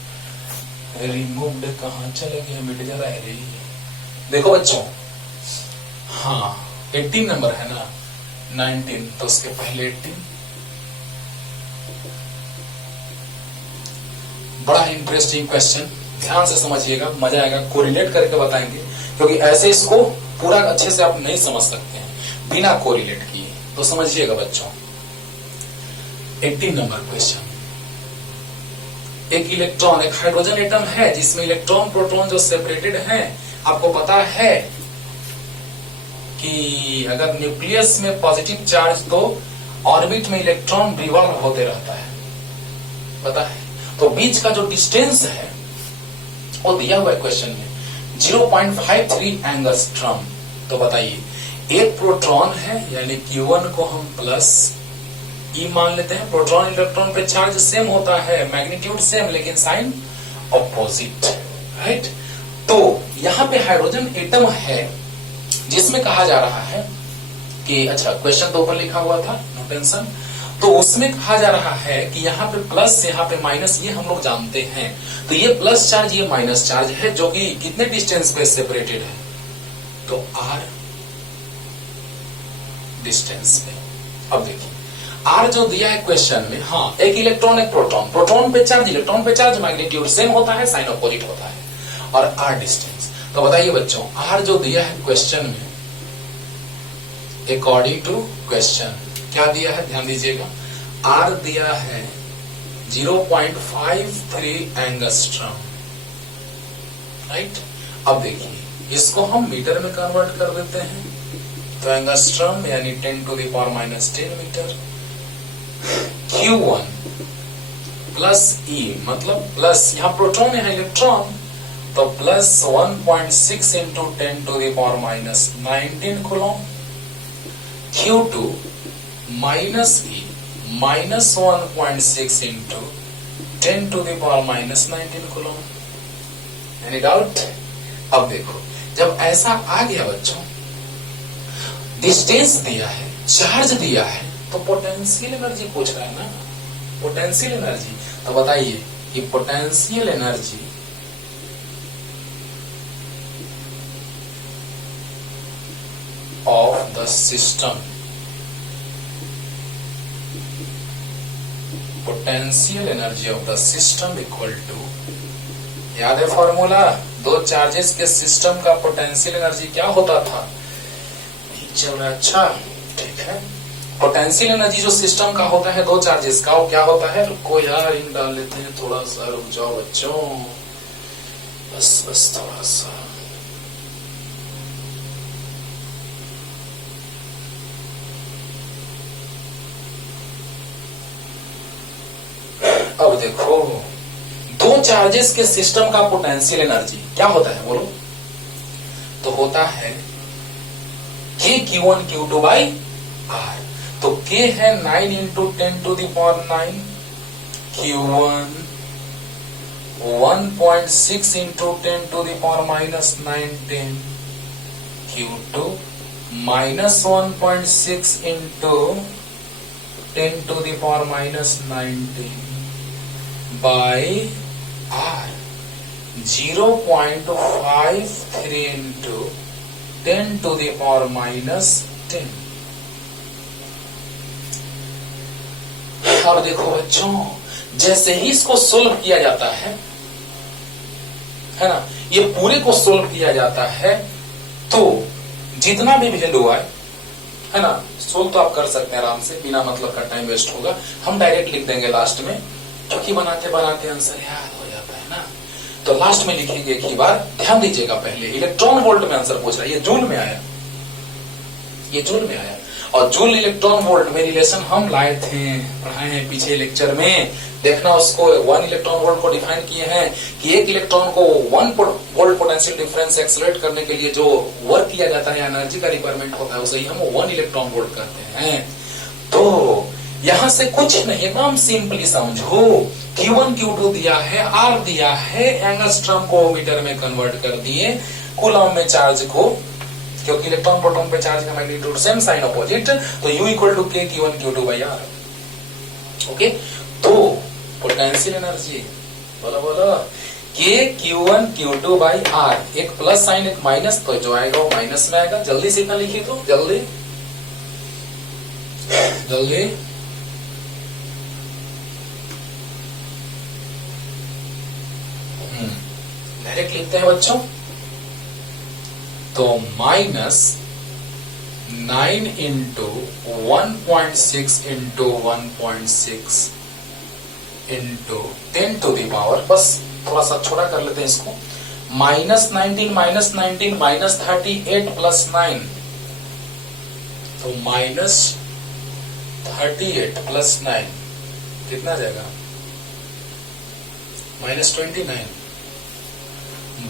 रिमूव्ड कहां चले गए, मिट जा रहा है। देखो बच्चों, हाँ 18 नंबर है ना, 19, तो उसके पहले 18। बड़ा इंटरेस्टिंग क्वेश्चन, ध्यान से समझिएगा, मजा आएगा, कोरिलेट करके बताएंगे, क्योंकि ऐसे इसको पूरा अच्छे से आप नहीं समझ सकते हैं बिना कोरिलेट किए। तो समझिएगा बच्चों, 18 नंबर क्वेश्चन। एक इलेक्ट्रॉन, एक हाइड्रोजन एटम है जिसमें इलेक्ट्रॉन प्रोटॉन जो सेपरेटेड हैं। आपको पता है कि अगर न्यूक्लियस में पॉजिटिव चार्ज, तो ऑर्बिट में इलेक्ट्रॉन रिवॉल्व होते रहता है, पता है। तो बीच का जो डिस्टेंस है वो दिया हुआ है क्वेश्चन में, 0.53 एंगस्ट्रॉम। तो बताइए, एक प्रोटॉन है, यानी Q1 को हम प्लस E मान लेते हैं। प्रोटॉन इलेक्ट्रॉन पे चार्ज सेम होता है, मैग्नीट्यूड सेम, लेकिन साइन ऑपोजिट, राइट। तो यहाँ पे हाइड्रोजन एटम है जिसमें कहा जा रहा है कि, अच्छा क्वेश्चन तो ऊपर लिखा हुआ था, नो टेंशन। तो उसमें कहा जा रहा है कि यहाँ पे प्लस, यहाँ पे माइनस, ये हम लोग जानते हैं। तो ये प्लस चार्ज, ये माइनस चार्ज है, जो कि कितने डिस्टेंस पे सेपरेटेड है, तो r डिस्टेंस पे। अब देखिए आर जो दिया है क्वेश्चन में, हाँ एक इलेक्ट्रॉन एक प्रोटॉन, प्रोटॉन पे चार्ज इलेक्ट्रॉन पे चार्ज, मैग्नीट्यूड सेम होता है, साइन अपोजिट होता है, और आर डिस्टेंस। तो बताइए बच्चों आर जो दिया है क्वेश्चन में, अकॉर्डिंग टू क्वेश्चन क्या दिया है, ध्यान दीजिएगा, आर दिया है 0.53 एंगस्ट्रॉम, राइट। अब देखिए इसको हम मीटर में कन्वर्ट कर देते हैं, तो एंगस्ट्रॉम यानी 10⁻⁻10 मीटर। Q1 प्लस E मतलब प्लस, यहां प्रोटॉन है इलेक्ट्रॉन, तो plus 1.6 into 10⁻⁻19 coulomb. Q2 minus E minus 1.6 into 10⁻⁻19 coulomb. Any doubt? अब देखो जब ऐसा आ गया बच्चों, डिस्टेंस दिया है, चार्ज दिया है, तो पोटेंशियल एनर्जी पूछ रहा है ना, पोटेंशियल एनर्जी। तो बताइए कि potential energy of the system, potential energy of the system equal to, याद है फॉर्मूला, दो चार्जेस के सिस्टम का पोटेंशियल एनर्जी क्या होता था, चल रहा है, अच्छा ठीक है। पोटेंशियल एनर्जी जो सिस्टम का होता है दो चार्जेस का, वो क्या होता है, रुको यार इन डाल लेते हैं, थोड़ा सा रुक जाओ बच्चों, बस थोड़ा सा, अब देखो दो चार्जेस के सिस्टम का पोटेंशियल एनर्जी क्या होता है बोलो, तो होता है K Q1 Q2 by R। तो K है 9 into 10⁹, Q1 1.6 into 10⁻⁻19, Q2 minus 1.6 into 10⁻⁻19 by R, 0.53 into 10⁻⁻10। और देखो बच्चों जैसे ही इसको सोल्व किया जाता है ना, ये पूरे को सोल्व किया जाता है, तो जितना भी वैल्यू आए, है ना, सोल्व तो आप कर सकते हैं आराम से, बिना मतलब का टाइम वेस्ट होगा, हम डायरेक्ट लिख देंगे लास्ट में, क्योंकि बनाते बनाते आंसर याद हो जाता है ना, तो लास्ट में लिखेंगे एक ही बार। ध्यान दीजिएगा, पहले इलेक्ट्रॉन वोल्ट में आंसर पूछ रहा है, ये जूल में आया, ये जूल में आया, और जूल इलेक्ट्रॉन वोल्ट में रिलेशन हम लाए थे, पढ़ाए हैं पीछे लेक्चर में, देखना उसको 1 इलेक्ट्रॉन वोल्ट को डिफाइन किए हैं कि एक इलेक्ट्रॉन को 1 वोल्ट पोटेंशियल डिफरेंस एक्सेलरेट करने के लिए जो वर्क किया जाता है, एनर्जी का रिक्वायरमेंट होता है, उसे ही हम 1 इलेक्ट्रॉन वोल्ट कहते हैं। तो यहां से कुछ नहीं, एकदम सिंपली समझो, Q1 Q2 दिया है, R दिया है, एंगस्ट्रॉम को मीटर में कन्वर्ट कर दिए, कूलम में चार्ज को, क्योंकि इलेक्ट्रॉन प्रोटॉन पे चार्ज का मैग्नीट्यूड सेम, साइन अपोजिट, तो U equal to K Q1 Q2 by R। Okay, तो पोटेंशियल एनर्जी बोलो बोलो, K Q1 Q2 by R, एक प्लस साइन एक माइनस, तो जो आएगा वो माइनस में आएगा। जल्दी से इतना लिखिए, तो जल्दी जल्दी, डायरेक्ट लिखते हैं बच्चों, तो माइनस 9 इंटू 1.6 इंटू 1.6 इंटू 10⁻, बस थोड़ा सा छोटा कर लेते हैं इसको, -19 -38 प्लस 9, तो -38 प्लस 9 कितना जाएगा, -29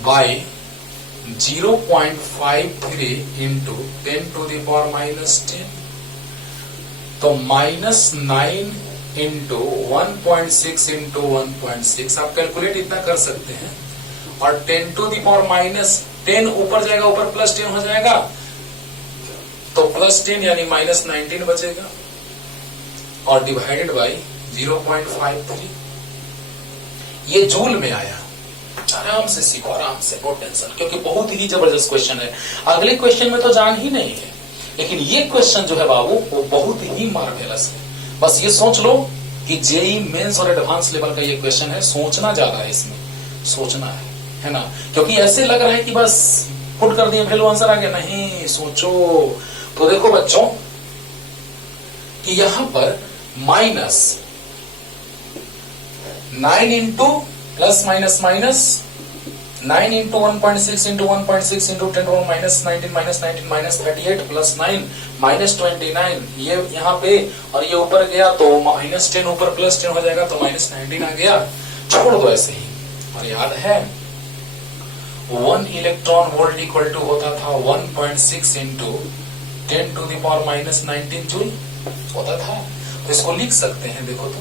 बाई 0.53 इंटू 10⁻⁻10, तो -9 इंटू 1.6 इंटू 1.6, आप कैलकुलेट इतना कर सकते हैं, और 10⁻⁻10 ऊपर जाएगा, ऊपर +10 हो जाएगा, तो +10 यानी -19 बचेगा, और डिवाइडेड बाई 0.53, ये जूल में आया। आराम से सीखो, आराम से, नो टेंशन, क्योंकि बहुत ही जबरदस्त क्वेश्चन है। अगले क्वेश्चन में तो जान ही नहीं है, लेकिन ये क्वेश्चन जो है बाबू वो बहुत ही मार्वेलस है। बस ये सोच लो कि जेई मेंस और एडवांस लेवल का ये क्वेश्चन है, सोचना ज्यादा है इसमें, सोचना है ना, क्योंकि ऐसे लग रहा है कि बस पुट कर दिए वैल्यू आंसर आ गया, नहीं सोचो। तो देखो बच्चों कि यहां पर minus 9 into plus minus minus 9 into 1.6 into 1.6 into 10 minus 19 minus 38 plus 9 minus 29, ये यहाँ पे और ये ऊपर गया तो माइनस 10 ऊपर प्लस 10 हो जाएगा तो माइनस 19 आ गया, छोड़ दो ऐसे ही। और याद है 1 इलेक्ट्रॉन वोल्ट इक्वल टू होता था 1.6 into 10 to the power minus 19 joule होता था। तो इसको लिख सकते हैं, देखो तो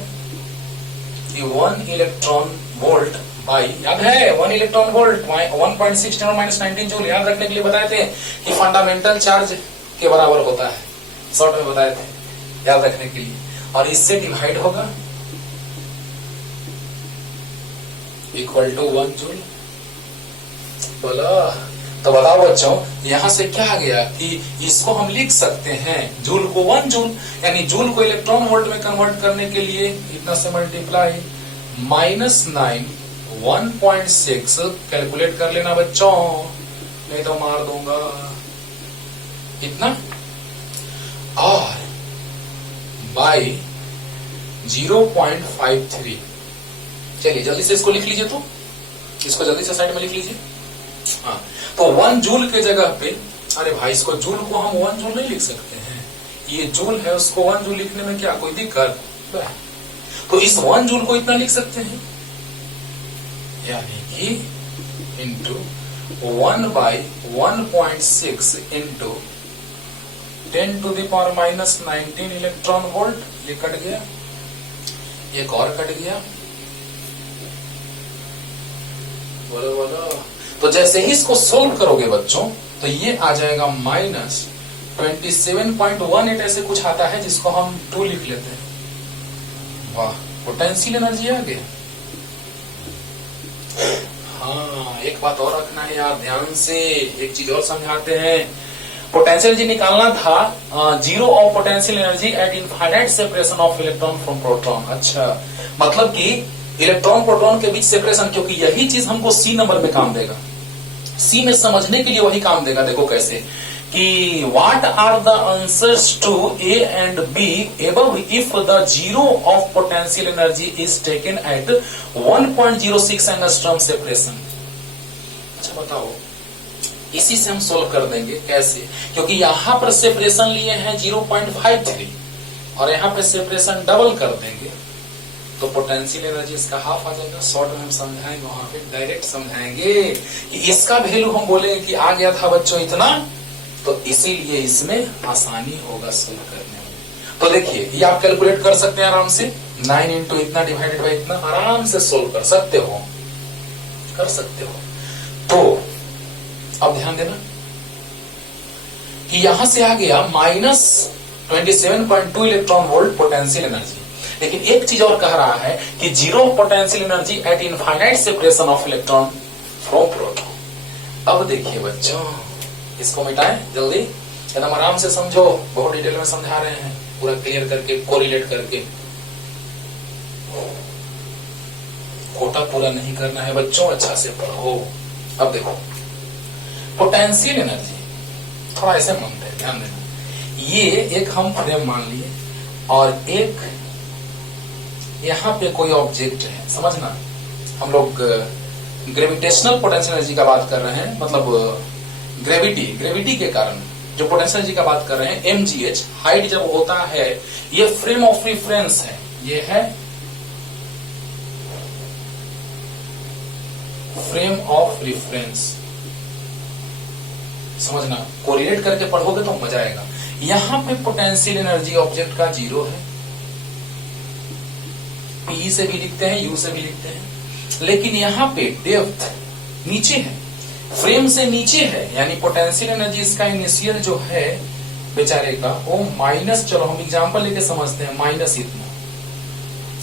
कि 1 इलेक्ट्रॉन वोल्ट बाई, याद है 1 इलेक्ट्रॉन वोल्ट 1.6 माइनस 19 जूल, याद रखने के लिए बताए थे कि फंडामेंटल चार्ज के बराबर होता है, शॉर्ट में बताए थे, याद रखने के लिए। और इससे डिवाइड होगा इक्वल टू 1 जूल। बोला तो बताओ बच्चों यहां से क्या आ गया कि इसको हम लिख सकते हैं जूल को 1 जूल, यानी जूल को इलेक्ट्रॉन वोल्ट में कन्वर्ट करने के लिए इतना से मल्टीप्लाई माइनस 9 1.6 कैलकुलेट कर लेना बच्चों, नहीं तो मार दूंगा इतना, और बाई 0.53। चलिए जल्दी से इसको लिख लीजिए, तो इसको जल्दी से साइड में लिख लीजिए। हाँ तो 1 जूल के जगह पे, अरे भाई इसको जूल को हम 1 जूल नहीं लिख सकते हैं, ये जूल है उसको 1 जूल लिखने में क्या कोई दिक्कत? तो इस 1 जूल को इतना लिख सकते हैं, यानी कि into 1 by 1.6 into 10 to the power minus 19 electron volt, ये कट गया, एक और कट गया, बोलो बोलो। तो जैसे ही इसको सोल्व करोगे बच्चों तो ये आ जाएगा माइनस 27.18 ऐसे कुछ आता है जिसको हम 2 लिख लेते हैं। वाह पोटेंशियल एनर्जी आ गया। हाँ एक बात और रखना है यार ध्यान से, एक चीज और समझाते हैं। पोटेंशियल एनर्जी निकालना था zero of potential energy at infinite separation of electron from proton. अच्छा मतलब कि इलेक्ट्रॉन प्रोटॉन के बीच सेपरेशन, क्योंकि यही चीज हमको सी नंबर में काम देगा, सी में समझने के लिए वही काम देगा। देखो कैसे कि what are the answers to A and B above if the zero of potential energy is taken at 1.06 angstrom separation. अच्छा बताओ इसी से हम सोल्व कर देंगे कैसे, क्योंकि यहां पर सेपरेशन लिए हैं 0.53 और यहां पर सेपरेशन डबल कर देंगे तो पोटेंशियल एनर्जी इसका हाफ आ जाएगा। शॉर्ट में हम समझाएंगे, वहां पे डायरेक्ट समझाएंगे कि इसका वैल्यू हम बोलेंगे कि आ गया था बच्चों इतना, तो इसीलिए इसमें आसानी होगा सोल्व करने में। तो देखिए ये आप कैलकुलेट कर सकते हैं आराम से, 9 इंटू इतना डिवाइडेड बाई इतना, आराम से सोल्व कर सकते हो, कर सकते हो। तो अब ध्यान देना कि यहां से आ गया minus 27.2 electron volt potential energy, लेकिन एक चीज और कह रहा है कि zero potential energy at infinite separation of electron from proton. अब देखिए बच्चों इसको मिटाएं जल्दी, एकदम आराम से समझो, बहुत डिटेल में समझा रहे हैं, पूरा क्लियर करके कोरिलेट करके। कोटा पूरा नहीं करना है बच्चों, अच्छा से पढ़ो। अब देखो पोटेंशियल एनर्जी थोड़ा ऐसे मानते हैं, ध्यान देना, ये एक हम फ्रेम मान लिए और एक यहां पे कोई ऑब्जेक्ट है, समझना हम लोग ग्रेविटेशनल पोटेंशियल एनर्जी का बात कर रहे हैं, मतलब ग्रेविटी के कारण जो पोटेंशियल एनर्जी का बात कर रहे हैं, mgh हाइट जब होता है, ये फ्रेम ऑफ रिफरेंस है, ये है फ्रेम ऑफ रिफरेंस, समझना, कोरिलेट करके पढ़ोगे तो मजा आएगा। यहां पे पोटेंशियल एनर्जी ऑब्जेक्ट का 0 है, P से भी लिखते हैं, U से भी लिखते हैं, लेकिन यहां पे डेप्थ नीचे है, फ्रेम से नीचे है, यानी पोटेंशियल एनर्जी इसका इनिशियल जो है बेचारे का वो माइनस, चलो हम एग्जांपल लेके समझते हैं, माइनस इतना,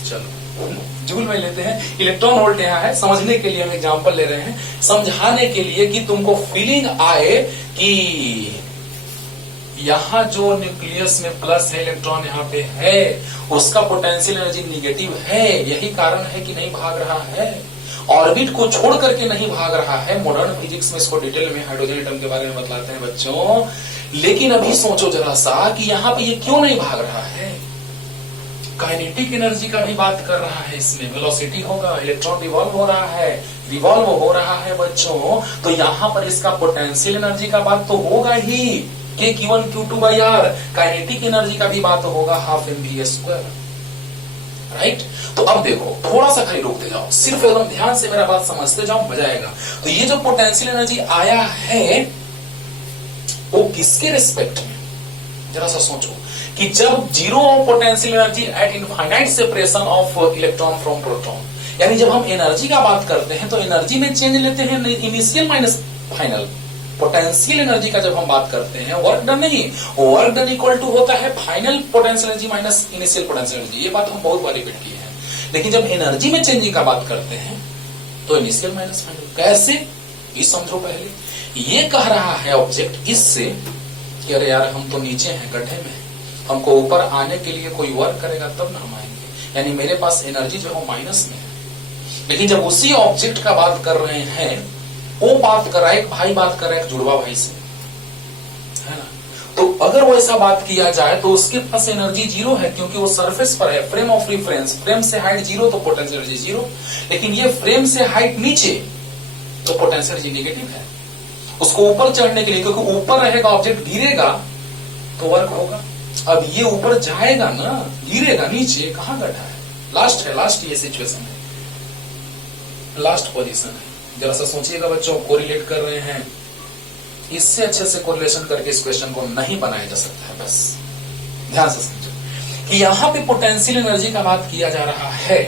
चलो जूल में लेते हैं, इलेक्ट्रॉन वोल्ट यहाँ है, समझने के लिए हम एग्जांपल ले रहे हैं, समझाने के लिए कि तुमको फीलिंग आए कि यहाँ जो न्यूक्लियस में प्लस है इलेक्ट्रॉन यहाँ पे है, उसका पोटेंशियल एनर्जी निगेटिव है। यही कारण है कि नहीं भाग रहा है, ऑर्बिट को छोड़ करके नहीं भाग रहा है। मॉडर्न फिजिक्स में इसको डिटेल में हाइड्रोजन एटम के बारे में बतलाते हैं बच्चों। लेकिन अभी सोचो जरा सा कि यहाँ पे ये क्यों नहीं भाग रहा है। काइनेटिक एनर्जी का भी बात कर रहा है इसमें, वेलोसिटी होगा, इलेक्ट्रॉन रिवॉल्व हो रहा है बच्चों। तो यहाँ पर इसका पोटेंशियल एनर्जी का बात तो होगा ही, के Q1 Q2 by are. Kinetic energy का भी बात होगा हाफ mv², राइट। तो अब देखो, थोड़ा सा खाली रोकते जाओ, सिर्फ एकदम ध्यान से मेरा बात समझते जाओ, मजा आएगा। तो ये जो पोटेंशियल एनर्जी आया है वो किसके रिस्पेक्ट में, जरा सा सोचो कि जब zero potential energy at infinite separation of electron from proton, यानी जब हम एनर्जी का बात करते हैं तो एनर्जी में चेंज लेते हैं initial minus final. Potential energy का जब हम बात करते हैं, वर्क डन नहीं, वर्क डन इक्वल टू होता है final potential energy minus initial potential energy. ये बात हम बहुत बार रिपीट किए हैं। लेकिन जब एनर्जी में चेंजिंग का बात करते हैं तो इनिशियल माइनस फाइनल। कैसे, ये समझो पहले। ये कह रहा है ऑब्जेक्ट इससे कि अरे यार हम तो नीचे हैं, गड्ढे में, हमको ऊपर आने के लिए कोई वर्क करेगा तब ना हम आएंगे, यानी मेरे पास एनर्जी जो है माइनस में है। लेकिन जब उसी ऑब्जेक्ट का बात कर रहे हैं, वो बात कर रहा है, एक भाई बात कर रहा है एक जुड़वा भाई से, है ना। तो अगर वो ऐसा बात किया जाए तो उसके पास एनर्जी जीरो है, क्योंकि वो सरफेस पर है, फ्रेम ऑफ रिफरेंस, फ्रेम से हाइट जीरो तो पोटेंशियल एनर्जी जीरो। लेकिन ये फ्रेम से हाइट नीचे तो पोटेंशियल एनर्जी नेगेटिव है। उसको ऊपर चढ़ने के लिए, क्योंकि ऊपर रहेगा ऑब्जेक्ट, गिरेगा तो वर्क होगा। अब ये ऊपर जाएगा ना, गिरेगा नीचे, कहां गड्ढा है, लास्ट है, लास्ट ये सिचुएशन है, लास्ट पोजीशन है। जरा सा सोचिएगा बच्चों, कोरिलेट कर रहे हैं, इससे अच्छे से कोरिलेशन करके इस क्वेश्चन को नहीं बनाया जा सकता है। बस ध्यान से समझो कि यहाँ पे पोटेंशियल एनर्जी का बात किया जा रहा है।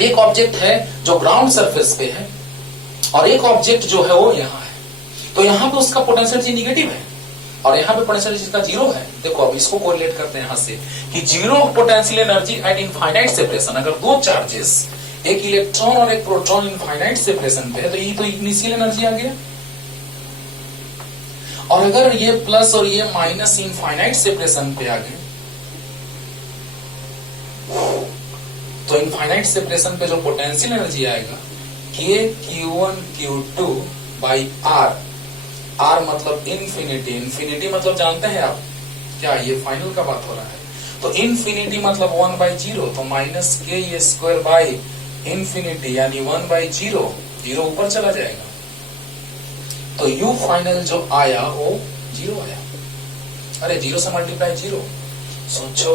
एक ऑब्जेक्ट है जो ग्राउंड सरफेस पे है और एक ऑब्जेक्ट जो है वो यहाँ है। तो यहाँ पे उसका पोटेंशियल एनर्जी निगेटिव है और यहाँ पे पोटेंशियल एनर्जी का जीरो है। देखो अब इसको कोरिलेट करते हैं यहाँ से कि zero potential energy at infinite separation. अगर दो चार्जेस, एक इलेक्ट्रॉन और एक प्रोटॉन इनफाइनाइट सेपरेशन पे है तो ये तो इनिशियल एनर्जी आ गया। और अगर ये प्लस और ये माइनस इनफाइनाइट सेपरेशन पे आ गए तो इनफाइनाइट सेपरेशन पे जो पोटेंशियल एनर्जी आएगा, के Q1 Q2 by R. R मतलब इन्फिनिटी, इन्फिनिटी मतलब जानते हैं आप क्या, ये फाइनल का बात हो रहा है। तो इन्फिनिटी मतलब 1/0, तो माइनस के ये स्क्वायर बाई इन्फिनिटी यानी 1/0, जीरो ऊपर चला जाएगा। तो यू फाइनल जो आया वो जीरो आया। अरे जीरो से मल्टीप्लाई जीरो। सोचो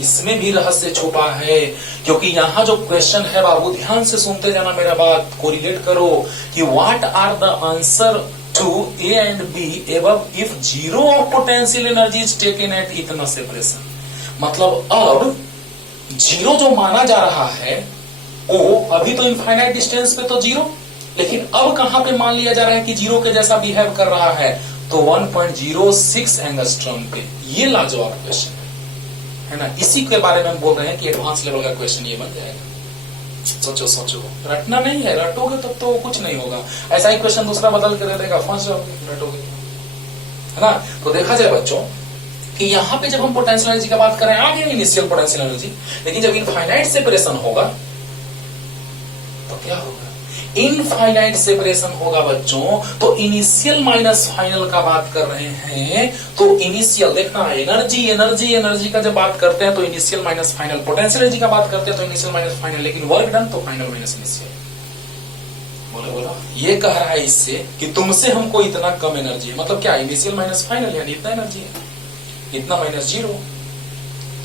इसमें भी रहस्य छुपा है, क्योंकि यहाँ जो क्वेश्चन है बाबू ध्यान से सुनते जाना मेरा बात, कोरिलेट करो कि what are the answer to A and B above if zero of potential energy is taken at इतना सेपरेशन। मतलब अब जीरो जो माना जा रहा है वो अभी तो इनफाइनाइट डिस्टेंस पे तो जीरो, लेकिन अब कहां पे मान लिया जा रहा है कि जीरो के जैसा बिहेव कर रहा है, तो 1.06 एंगस्ट्रॉम पे। ये लाजवाब क्वेश्चन है ना, इसी के बारे में हम बोल रहे हैं कि एडवांस लेवल का क्वेश्चन ये बन जाएगा। सोचो सोचो, रटना नहीं है, रटोगे तब तो कुछ नहीं होगा। ऐसा ही क्वेश्चन दूसरा बदल कर देगा, फंस जाओगे, रटोगे, है ना। तो देखा जाए बच्चों कि यहाँ पे जब हम पोटेंशियल एनर्जी की बात करें, आ गया इनिशियल पोटेंशियल एनर्जी, लेकिन जब इनफाइनाइट सेपरेशन होगा तो क्या होगा, इनफाइनाइट सेपरेशन होगा बच्चों, तो इनिशियल माइनस फाइनल का बात कर रहे हैं। तो इनिशियल देखना, एनर्जी एनर्जी एनर्जी का जब बात करते हैं तो initial minus final, potential energy का बात करते हैं तो इनिशियल माइनस फाइनल, लेकिन वर्क डन तो फाइनल माइनस इनिशियल। बोलो बोलो, ये कह रहा है इससे कि तुमसे हमको इतना कम एनर्जी है, मतलब क्या, इनिशियल माइनस फाइनल यानी इतना एनर्जी है, इतना माइनस जीरो।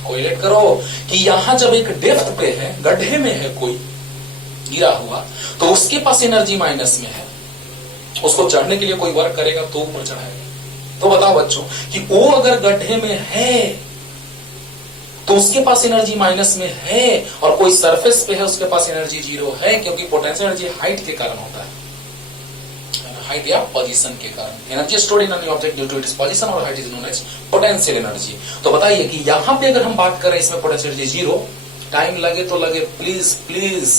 कोरिलेट करो कि यहां जब एक डेप्थ पे है, गड्ढे में है कोई गिरा हुआ, तो उसके पास एनर्जी माइनस में है, उसको चढ़ने के लिए कोई वर्क करेगा तो ऊपर चढ़ाएगा। तो बताओ बच्चों कि वो अगर गड्ढे में है तो उसके पास एनर्जी माइनस में है, और कोई सरफेस पे है उसके पास एनर्जी जीरो है, क्योंकि पोटेंशियल एनर्जी हाइट के कारण होता है, हाइट या पोजीशन के कारण। Energy stored in any object due to its position और height is known as potential energy. तो बताइए कि यहां पे अगर हम बात करें इसमें पोटेंशियल एनर्जी जीरो, टाइम लगे तो लगे, प्लीज प्लीज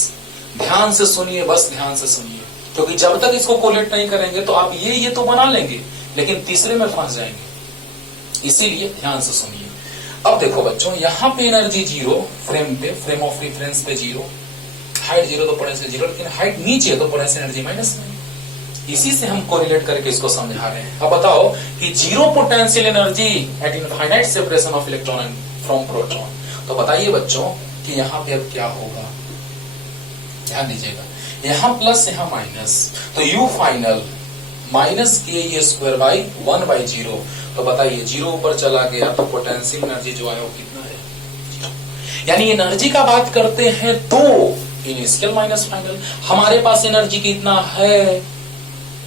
ध्यान से सुनिए, बस ध्यान से सुनिए, क्योंकि जब तक इसको कोरिलेट नहीं करेंगे तो आप ये तो बना लेंगे, लेकिन तीसरे में फंस जाएंगे। इसीलिए ध्यान से सुनिए। अब देखो बच्चों, यहां पे energy zero, frame of reference पे जीरो, हाइट जीरो तो पोटेंशियल जीरो, लेकिन हाइट नीचे तो पोटेंशियल एनर्जी माइनस में। इसी से हम कोरिलेट करके इसको समझा रहे हैं। अब बताओ कि zero potential energy at infinite separation of electron from proton, तो बताइए बच्चों कि यहाँ पे अब क्या होगा। ध्यान दीजिएगा, यहाँ प्लस यहाँ माइनस, तो यू फाइनल माइनस के ए स्क्वायर बाई 1/0। तो बताइए जीरो ऊपर चला गया तो पोटेंशियल एनर्जी जो है वो कितना है, यानी एनर्जी का बात करते हैं तो इनिशियल माइनस फाइनल। हमारे पास एनर्जी कितना है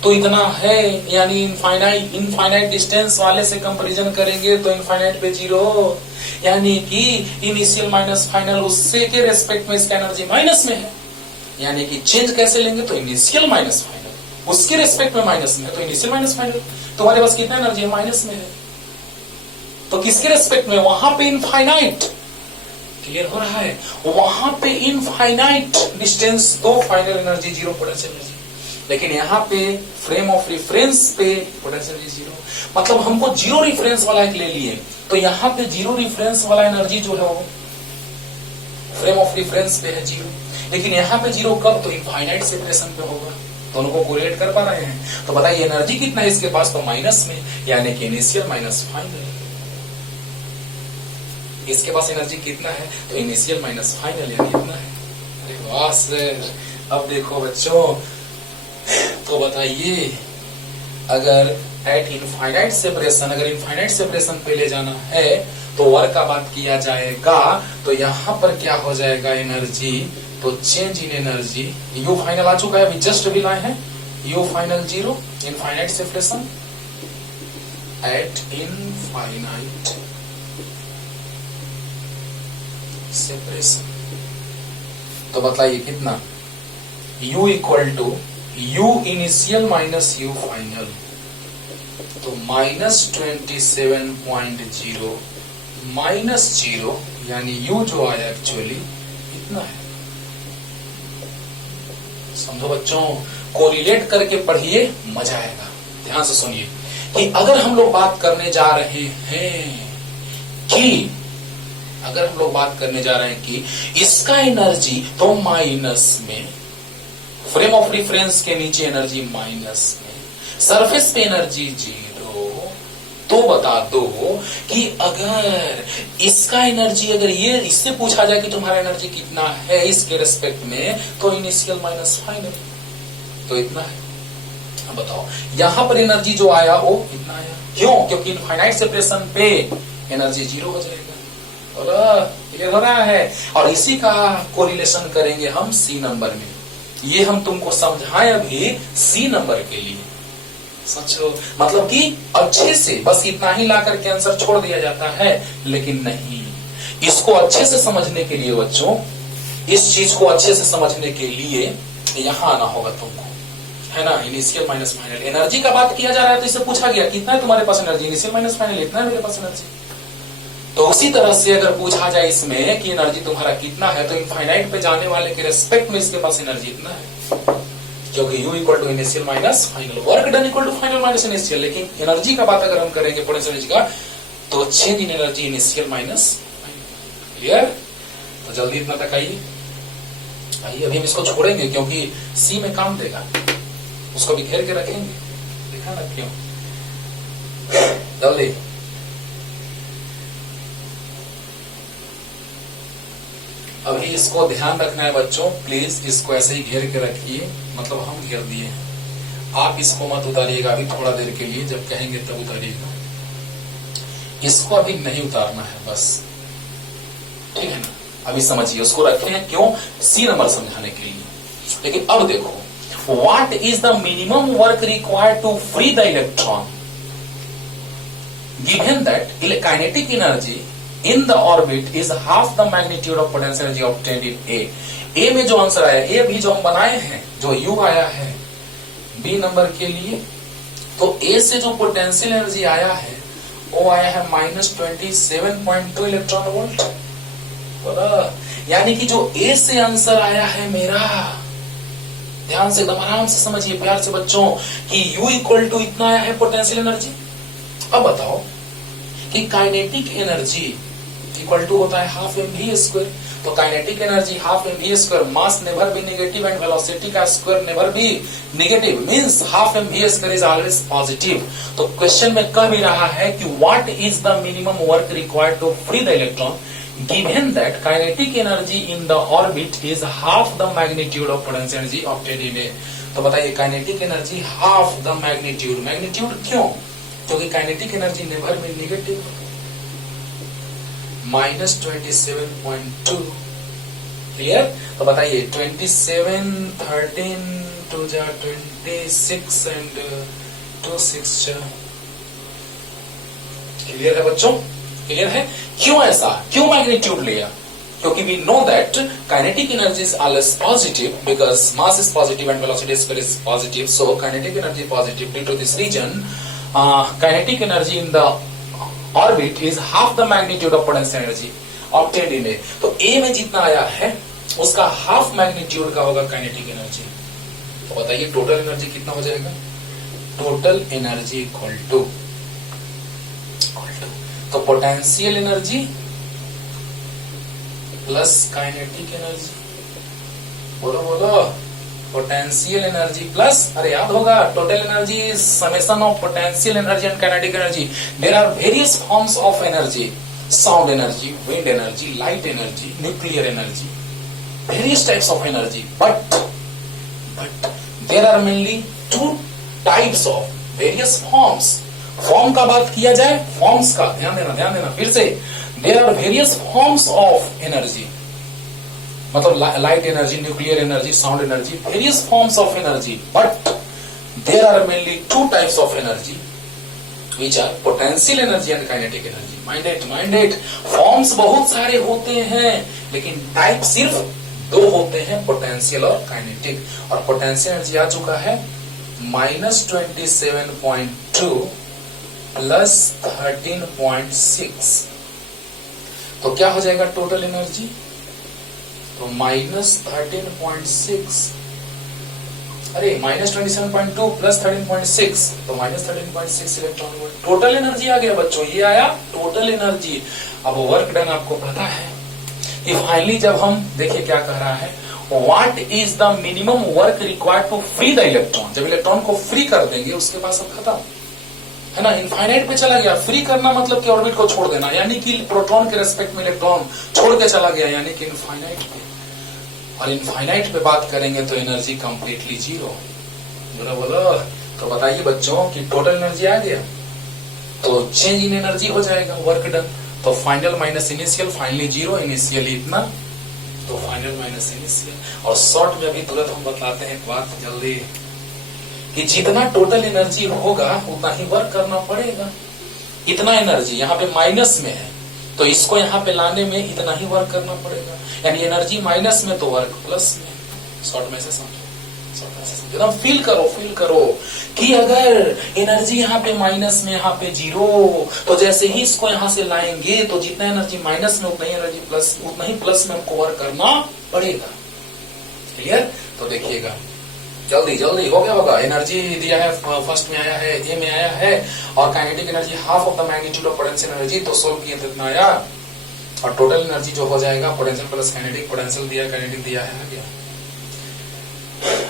तो इतना है, यानी इनफाइनाइट डिस्टेंस वाले से कंपैरिजन करेंगे तो इनफाइनाइट पे जीरो, यानी कि इनिशियल माइनस फाइनल उससे के रेस्पेक्ट में इसका एनर्जी माइनस में है। यानी कि चेंज कैसे लेंगे, तो इनिशियल माइनस फाइनल उसके रेस्पेक्ट में माइनस में है, तो इनिशियल माइनस फाइनल तुम्हारे पास कितना एनर्जी है, माइनस में है, तो किसके रेस्पेक्ट में, वहां पे इनफाइनाइट। क्लियर हो रहा है, वहां पे इनफाइनाइट डिस्टेंस तो final energy zero potential energy, लेकिन यहाँ पे फ्रेम ऑफ रेफरेंस पे पोटेंशियल एनर्जी जीरो। मतलब हमको जीरो रिफरेंस वाला एक ले लिए, तो यहाँ पे जीरो रिफरेंस वाला एनर्जी जो है वो फ्रेम ऑफ रेफरेंस पे है जीरो, लेकिन यहाँ पे जीरो कब, तो इनफाइनाइट सेपरेशन पे होगा। दोनों को कोरिलेट कर पा रहे हैं। तो बताइए एनर्जी कितना है इसके पास, तो माइनस में, यानी कि इनिशियल माइनस फाइनल। इसके पास एनर्जी कितना है, तो इनिशियल माइनस फाइनल, यानी इतना है। अरे वाह सर, अब देखो बच्चों, तो बताइए अगर एट इनफाइनाइट सेपरेशन, अगर इनफाइनाइट सेपरेशन पे ले जाना है तो वर्क का बात किया जाएगा, तो यहां पर क्या हो जाएगा एनर्जी, तो change in energy, U final आ चुका है, अभी जस्ट अभी लाए हैं, U final zero, infinite separation at infinite separation. तो बताइए कितना, u equal to u initial minus u final, तो -27.0 माइनस जीरो, यानी u जो आया एक्चुअली इतना है। समझो बच्चों, कोरिलेट करके पढ़िए, मजा आएगा। ध्यान से सुनिए कि अगर हम लोग बात करने जा रहे हैं कि इसका एनर्जी तो माइनस में, फ्रेम ऑफ रेफरेंस के नीचे एनर्जी माइनस में, सरफेस पे एनर्जी जीरो, तो बता दो कि अगर इसका एनर्जी, अगर ये इससे पूछा जाए कि तुम्हारा एनर्जी कितना है इसके रेस्पेक्ट में, तो इनिशियल माइनस फाइनल, तो इतना है। अब बताओ यहां पर एनर्जी जो आया वो इतना आया, क्यों, क्योंकि इनफाइनाइट सेपरेशन पे एनर्जी जीरो हो जाएगा। क्लियर हो रहा है, और इसी का कोरिलेशन करेंगे हम सी नंबर में। ये हम तुमको समझाएं अभी सी नंबर के लिए, समझो, मतलब कि अच्छे से बस इतना ही ला करके आंसर छोड़ दिया जाता है, लेकिन नहीं, इसको अच्छे से समझने के लिए बच्चों, इस चीज को अच्छे से समझने के लिए यहां आना होगा तुमको, है ना। इनिशियल माइनस फाइनल, एनर्जी का बात किया जा रहा है तो इससे पूछा गया कितना है तुम्हारे पास एनर्जी, इनिशियल माइनस फाइनल इतना है मेरे पास एनर्जी। तो उसी तरह से अगर पूछा जाए इसमें कि एनर्जी तुम्हारा कितना है, तो इनफाइनाइट पे जाने वाले के रेस्पेक्ट में इसके पास एनर्जी इतना है, क्योंकि u equal to initial minus final, work done equal to final minus initial. लेकिन एनर्जी का बात अगर हम करेंगे पोटेंशियल एनर्जी का, तो change in energy initial minus final. Clear, तो जल्दी इतना तक आइए। अभी हम इसको छोड़ेंगे क्योंकि सी में काम देगा, उसको भी घेर के रखेंगे, देखा ना क्यों, जल्दी। अभी इसको ध्यान रखना है बच्चों, प्लीज इसको ऐसे ही घेर के रखिए, मतलब हम घेर दिए हैं, आप इसको मत उतारिएगा अभी थोड़ा देर के लिए, जब कहेंगे तब उतारिएगा, इसको अभी नहीं उतारना है बस, ठीक है ना। अभी समझिए, उसको रखे हैं क्यों, सी नंबर समझाने के लिए। लेकिन अब देखो, what is the minimum work required to free the electron given that kinetic energy in the orbit is half the magnitude of potential energy obtained in A। A में जो आंसर आया, A भी जो हम बनाए हैं, जो U आया है B नंबर के लिए, तो A से जो पोटेंशियल एनर्जी आया है वो आया है -27.2 इलेक्ट्रॉन वोल्ट, यानी कि जो A से आंसर आया है मेरा, ध्यान से एकदम आराम से समझिए प्यार से बच्चों, कि U इक्वल टू इतना आया है पोटेंशियल एनर्जी। अब बताओ कि काइनेटिक एनर्जी इक्वल टू होता है हाफ mv²। तो kinetic energy half mv², mass never be negative and velocity का square never be negative, means half mv² is always positive. तो क्वेश्चन में कह भी रहा है कि what is the minimum work required to free the electron given that kinetic energy in the orbit is half the magnitude of potential energy obtained in a। तो बताइए kinetic energy half the magnitude, magnitude क्यों? क्योंकि kinetic energy never be negative, -27.2। Clear? तो बताइए 27, 13 2 जा 26 and 2 6 जा। Clear है बच्चों? क्लियर है? क्यों ऐसा, क्यों मैग्नीट्यूड लिया? क्योंकि we know that kinetic energy is always positive because mass is positive and velocity square is positive, so kinetic energy positive. Due to this reason kinetic energy in the orbit is half the magnitude of potential energy obtained in A. तो A में जितना आया है उसका half magnitude का होगा kinetic energy. तो बताइए टोटल एनर्जी कितना हो जाएगा? टोटल एनर्जी इक्वल टू, तो potential energy plus kinetic energy, बोलो बोलो, पोटेंशियल एनर्जी प्लस, अरे याद होगा total energy summation of potential energy and kinetic energy. There are various forms of energy, sound energy, wind energy, light energy, nuclear energy, various types of energy, but there are mainly 2 types of various forms. Form का बात किया जाए, forms का ध्यान देना फिर से, there are various forms of energy, मतलब light energy, nuclear energy, sound energy, various forms of energy, but there are mainly 2 types of energy which are potential energy and kinetic energy. Mind it, forms बहुत सारे होते हैं लेकिन type सिर्फ 2 होते हैं, potential और काइनेटिक। और पोटेंशियल एनर्जी आ चुका है -27.2 प्लस 13.6। तो क्या हो जाएगा टोटल एनर्जी? तो -13.6, अरे -27.2 प्लस 13.6, तो -13.6 इलेक्ट्रॉन वोल्ट टोटल एनर्जी आ गया बच्चों। ये आया टोटल एनर्जी। अब वर्क डन आपको पता है। ये फाइनली जब हम देखिए क्या कह रहा है, what is the minimum work required to free the electron. जब इलेक्ट्रॉन को फ्री कर देंगे उसके पास अब खत्म है ना, इनफाइनाइट पे चला गया। फ्री करना मतलब कि ऑर्बिट को छोड़ देना, यानी कि प्रोटॉन के रेस्पेक्ट में इलेक्ट्रॉन छोड़ के चला गया, यानी कि इनफाइनाइट पे। और इनफाइनाइट पे बात करेंगे तो एनर्जी कंप्लीटली जीरो। बोलो। तो बताइए बच्चों कि टोटल एनर्जी आ गया तो चेंज इन एनर्जी हो जाएगा, वर्क डन। तो final minus initial, finally zero, initially इतना, तो फाइनल माइनस इनिशियल। और शॉर्ट में अभी तुरंत हम बताते हैं एक बात जल्दी, कि जितना टोटल एनर्जी होगा उतना ही वर्क करना पड़ेगा। इतना एनर्जी यहाँ पे माइनस में है तो इसको यहाँ पे लाने में इतना ही वर्क करना पड़ेगा, यानी एनर्जी माइनस में तो वर्क प्लस में। शॉर्ट में से समझो, एकदम फील करो कि अगर एनर्जी यहाँ पे माइनस में, यहाँ पे जीरो, तो जैसे ही इसको यहाँ से लाएंगे तो जितना एनर्जी माइनस में उतना ही एनर्जी प्लस, उतना ही प्लस में हमको वर्क करना पड़ेगा। क्लियर? तो देखिएगा जल्दी हो गया होगा। एनर्जी दिया है, फर्स्ट में आया है, ए में आया है, और kinetic energy half of the magnitude of potential energy, तो सोल्व किए तो इतना आया। और टोटल एनर्जी जो हो जाएगा पोटेंशियल प्लस काइनेटिक, पोटेंशियल दिया काइनेटिक दिया है, आ गया।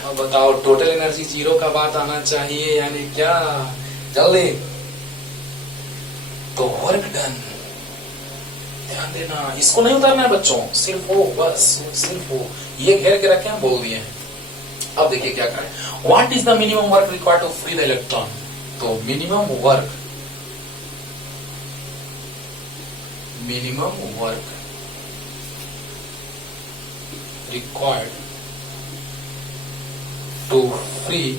अब बताओ टोटल एनर्जी जीरो का बात आना चाहिए, यानी क्या? जल्दी। तो वर्क डन, ध्यान देना, इसको नहीं उतारना है बच्चों, सिर्फ वो, बस सिर्फ वो, ये घेर के रखे हैं, बोल दिए हैं। अब देखिए क्या करें, what is the minimum work required to free the electron. तो minimum work required to free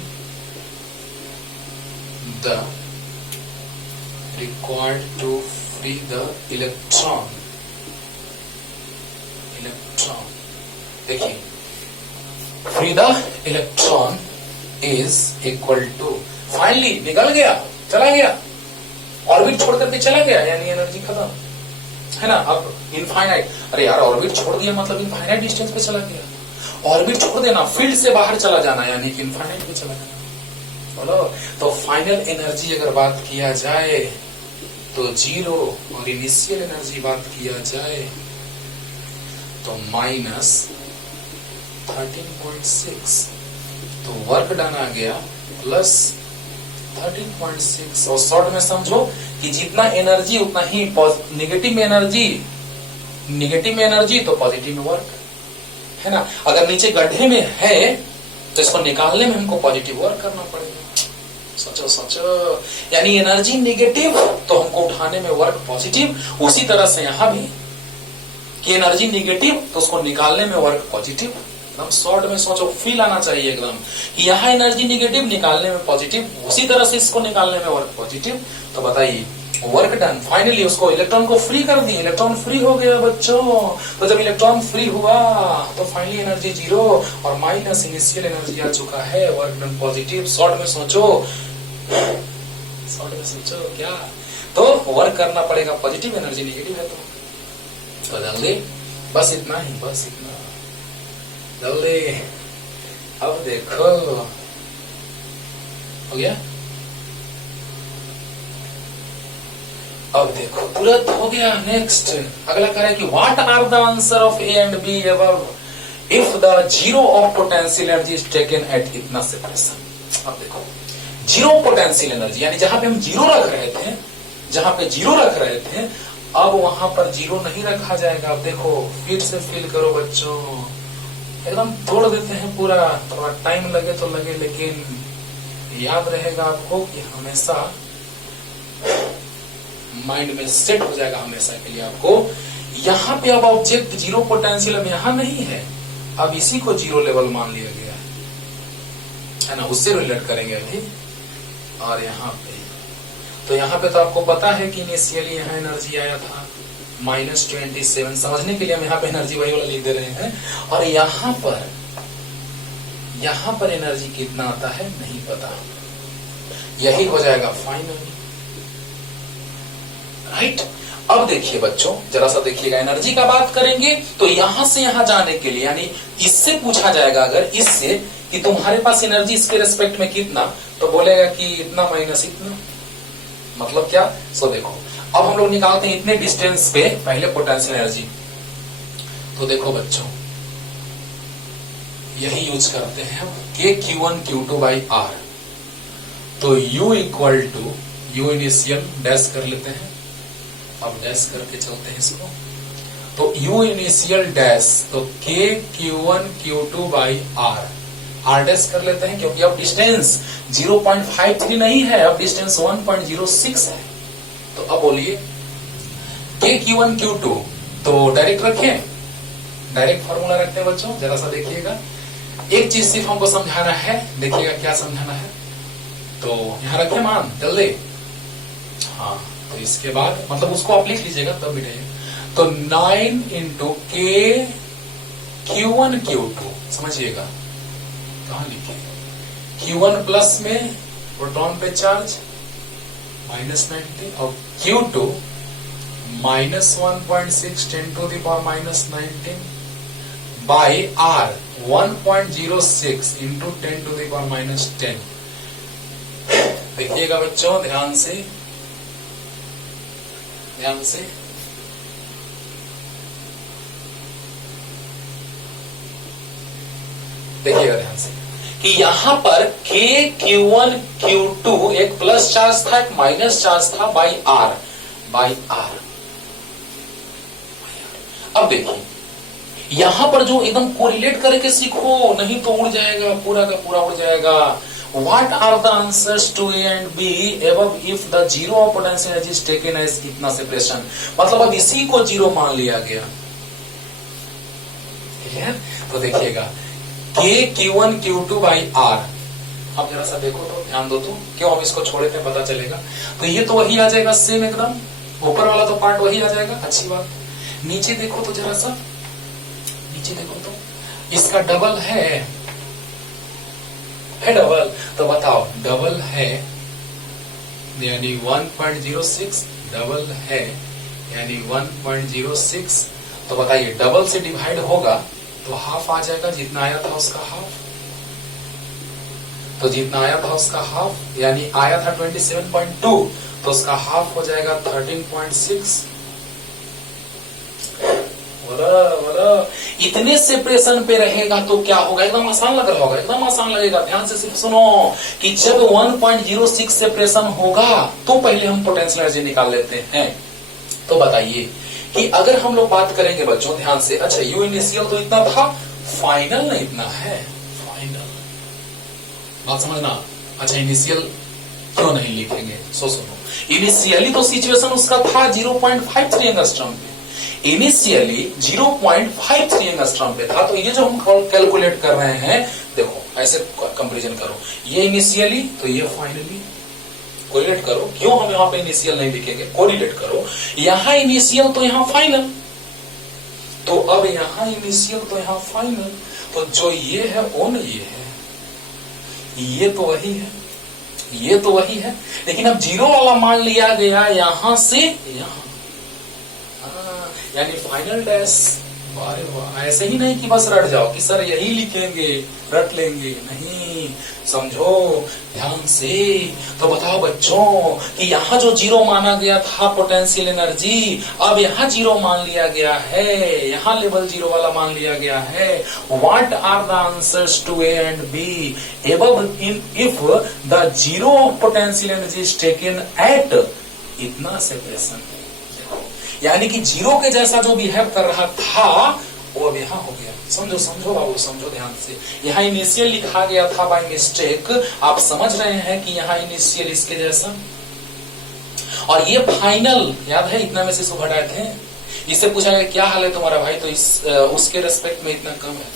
the electron। देखिए free the electron is equal to, finally निकल गया, चला गया, ऑर्बिट छोड़ करके चला गया, यानी एनर्जी खत्म है ना। अब इनफाइनाइट, अरे यार ऑर्बिट छोड़ दिया मतलब इनफाइनाइट डिस्टेंस पे चला गया। ऑर्बिट छोड़ देना, फील्ड से बाहर चला जाना, यानी कि इनफाइनाइट पे चला जाना। बोलो। तो फाइनल एनर्जी अगर बात किया जाए तो 0 और इनिशियल एनर्जी बात किया जाए तो -13.6, तो वर्क डन आ गया प्लस 13.6। और शॉर्ट में समझो कि जितना एनर्जी उतना ही नेगेटिव में एनर्जी तो पॉजिटिव में वर्क है ना। अगर नीचे गड्ढे में है तो इसको निकालने में हमको पॉजिटिव वर्क करना पड़ेगा। सोचो, यानी एनर्जी नेगेटिव तो हमको उठाने में वर्क पॉजिटिव। उसी तरह से यहां भी कि एनर्जी नेगेटिव तो उसको निकालने में वर्क पॉजिटिव। एकदम शॉर्ट में सोचो, फील आना चाहिए एकदम कि यहाँ एनर्जी नेगेटिव, निकालने में पॉजिटिव, उसी तरह से इसको निकालने में वर्क पॉजिटिव। तो बताइए वर्क डन। फाइनली उसको इलेक्ट्रॉन को फ्री कर दिए, इलेक्ट्रॉन फ्री हो गया बच्चों। तो जब इलेक्ट्रॉन फ्री हुआ तो फाइनली एनर्जी 0 और माइनस इनिशियल एनर्जी आ चुका है, वर्क डन पॉजिटिव। शॉर्ट में सोचो क्या, तो वर्क करना पड़ेगा पॉजिटिव, एनर्जी नेगेटिव है तो जल्दी, बस इतना ही, बस इतना जल्दी। अब देखो हो गया, अब देखो तुरंत हो गया। नेक्स्ट अगला कह रहा है कि what are the answer of A and B above if the 0 of potential energy is taken at इतना सेपरेशन। अब देखो 0 पोटेंशियल एनर्जी यानी जहां पे हम 0 रख रहे थे, अब वहां पर 0 नहीं रखा जाएगा। अब देखो फिर से फील करो बच्चों, एकदम तोड़ देते हैं पूरा। थोड़ा टाइम लगे तो लगे, लेकिन याद रहेगा आपको कि हमेशा माइंड में सेट हो जाएगा हमेशा के लिए आपको। यहां पे अब ऑब्जेक्ट 0 पोटेंशियल अब यहां नहीं है, अब इसी को 0 लेवल मान लिया गया है ना, उससे रिलेट करेंगे अभी। और यहाँ पे तो आपको पता है कि इनिशियली यहाँ एनर्जी आया था -27। समझने के लिए हम यहाँ पे एनर्जी वही वाला लिख दे रहे हैं। और यहाँ पर एनर्जी कितना आता है नहीं पता, यही हो जाएगा फाइनली, राइट। अब देखिए बच्चों, जरा सा देखिएगा, एनर्जी का बात करेंगे तो यहां से यहां जाने के लिए, यानी इससे पूछा जाएगा अगर इससे कि तुम्हारे पास एनर्जी इसके रेस्पेक्ट में कितना, तो बोलेगा कि इतना माइनस इतना, मतलब क्या। सो देखो अब हम लोग निकालते हैं इतने डिस्टेंस पे पहले पोटेंशियल एनर्जी। तो देखो बच्चों यही यूज करते हैं हम, KQ1 Q2 बाई R। तो U equal to U initial dash कर लेते हैं, अब डैश करके चलते हैं इसको। तो U इनिशियल डैश तो KQ1 Q2 by R dash कर लेते हैं, क्योंकि अब डिस्टेंस 0.53 नहीं है, अब डिस्टेंस 1.06 है। तो अब बोलिए KQ1 Q2, तो डायरेक्ट रखें, डायरेक्ट फॉर्मूला रखते हैं बच्चों। जरा सा देखिएगा, एक चीज सिर्फ हमको समझाना है, देखिएगा क्या समझाना है। तो यहां रखें मान जल्दी, हाँ। तो इसके बाद मतलब उसको आप लिख लीजिएगा तब मिटेगा। तो 9 इंटू KQ1 Q2, समझिएगा कहां लिखे, Q1 प्लस में प्रोटॉन पे चार्ज -90 और Q2 -1.6 10 to the power -19 by R 1.06 into 10 to the power -10। देखिएगा बच्चों ध्यान से, देखिएगा ध्यान से कि यहां पर KQ1 Q2 एक प्लस चार्ज था, एक माइनस चार्ज था बाई R। अब देखिए यहां पर जो एकदम कोरिलेट करके सीखो, नहीं तो उड़ जाएगा, पूरा का पूरा उड़ जाएगा। What are the answers to A and B above if the 0 of potential energy is taken as इतना सेपरेशन, मतलब अब इसी को 0 मान लिया गया, ठीक है। तो देखिएगा KQ1 Q2 बाई R। अब जरा सा देखो तो ध्यान दो, तो क्यों हम इसको छोड़े थे पता चलेगा। तो ये तो वही आ जाएगा सेम एकदम, ऊपर वाला तो पार्ट वही आ जाएगा, अच्छी बात। नीचे देखो तो जरा सा, नीचे देखो तो इसका डबल है डबल, तो बताओ डबल है यानी 1.06, डबल है यानी 1.06। तो बताइए डबल से डिवाइड होगा तो हाफ आ जाएगा, जितना आया था उसका हाफ। तो जितना आया था उसका हाफ यानी आया था 27.2, तो उसका हाफ हो जाएगा 13.6। इतने सेपरेशन पे रहेगा तो क्या होगा, एकदम आसान लग रहा होगा, एकदम आसान लगेगा। ध्यान से सिर्फ सुनो कि जब 1.06 सेपरेशन होगा तो पहले हम पोटेंशियल एनर्जी निकाल लेते हैं। तो बताइए कि अगर हम लोग बात करेंगे बच्चों ध्यान से, अच्छा यू इनिशियल तो इतना था, फाइनल नहीं इतना है, फाइनल बात समझना। अच्छा इनिशियल क्यों नहीं लिखेंगे, सो सुनो, इनिशियली तो सिचुएशन उसका था 0.53 एंगस्ट्रॉम पे, इनिशियली 0.53 एंगस्ट्रॉम पे था। तो ये जो हम कैलकुलेट कर रहे हैं, देखो ऐसे कंपैरिजन करो, ये इनिशियली तो ये फाइनली, कोरिलेट करो। क्यों हम यहां पे इनिशियल नहीं लिखेंगे, कोरिलेट करो, यहां इनिशियल तो यहां फाइनल, तो अब यहां इनिशियल तो यहां फाइनल, तो जो ये है वो न ये है, ये तो वही है, ये तो वही है, लेकिन अब जीरो वाला मान लिया गया यहां से यहां, यानी फाइनल डैश। अरे वाह, ऐसे ही नहीं कि बस रट जाओ कि सर यही लिखेंगे रट लेंगे, नहीं, समझो ध्यान से। तो बताओ बच्चों कि यहाँ जो जीरो माना गया था पोटेंशियल एनर्जी, अब यहाँ जीरो मान लिया गया है, यहाँ लेवल जीरो वाला मान लिया गया है। What are the answers to A and B above in if the zero of potential energy is taken at इतना सेपरेशन, यानी कि जीरो के जैसा जो बिहेव कर रहा था वो अब यहां हो गया। समझो समझो बाबू, समझो ध्यान से। यहाँ इनिशियल लिखा गया था बाय मिस्टेक, आप समझ रहे हैं कि यहाँ इनिशियल इसके जैसा, और ये फाइनल याद है इतना में से इसको घटाए थे। इससे पूछा गया क्या हाल है तुम्हारा भाई, तो उसके रेस्पेक्ट में इतना कम है,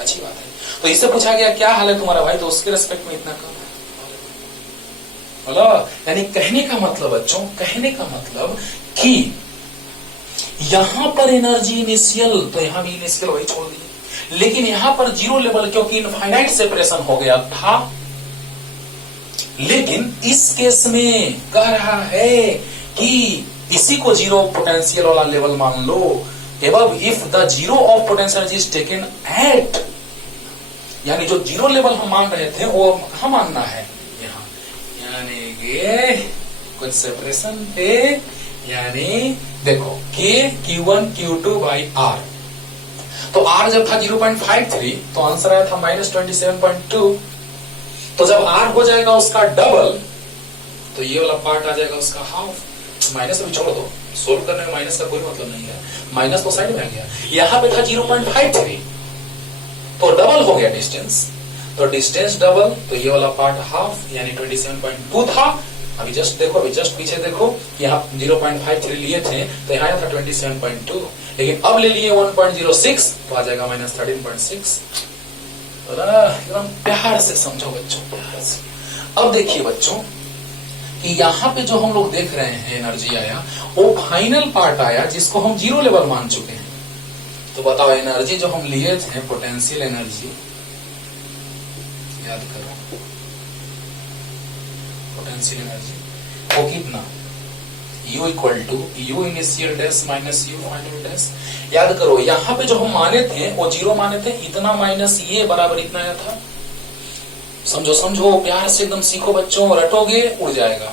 अच्छी बात है। तो इससे पूछा गया क्या हाल है तुम्हारा भाई, तो उसके रेस्पेक्ट में इतना कम है। बोलो, यानी कहने का मतलब बच्चों, कहने का मतलब कि यहां पर एनर्जी इनिशियल, तो यहां भी इनिशियल वही छोड़ दी, लेकिन यहां पर जीरो लेवल क्योंकि इनफाइनाइट सेपरेशन हो गया था। लेकिन इस केस में कह रहा है कि इसी को जीरो पोटेंशियल वाला लेवल मान लो, above if the zero of potential is taken at, यानी जो जीरो लेवल हम मान रहे थे वो कहां मानना है, यहां, यानी कि कुछ सेपरेशन पे, यानी देखो K Q1 Q2 by R, तो R जब था 0.53 तो आंसर आया था -27.2। तो जब R हो जाएगा उसका डबल तो ये वाला पार्ट आ जाएगा उसका हाफ। माइनस भी छोड़ दो, सोल्व करने में माइनस का कोई मतलब नहीं है, माइनस तो साइड में आ गया। यहाँ पे था 0.53 तो डबल हो गया डिस्टेंस, तो डिस्टेंस डबल, तो ये वाला पार्ट हाफ, यानी 27.2 था। अभी जस्ट देखो, अभी जस्ट पीछे देखो, यहाँ 0.53 लिए थे तो यहाँ था 27.2, लेकिन अब ले लिए 1.06 तो आ जाएगा -13.6। एकदम प्यार से समझो बच्चों, प्यार से। अब देखिए बच्चों कि यहाँ पे जो हम लोग देख रहे हैं एनर्जी आया, वो फाइनल पार्ट आया जिसको हम जीरो लेवल मान चुके हैं। तो बताओ एनर्जी जो हम लिए थे पोटेंशियल एनर्जी, याद करो पोटेंशियल एनर्जी वो कितना, U equal to U initial dash minus U final dash. याद करो यहाँ पे जो हम माने थे वो जीरो माने थे, इतना माइनस ये बराबर इतना आया था। समझो समझो, प्यार से एकदम सीखो बच्चों, रटोगे उड़ जाएगा।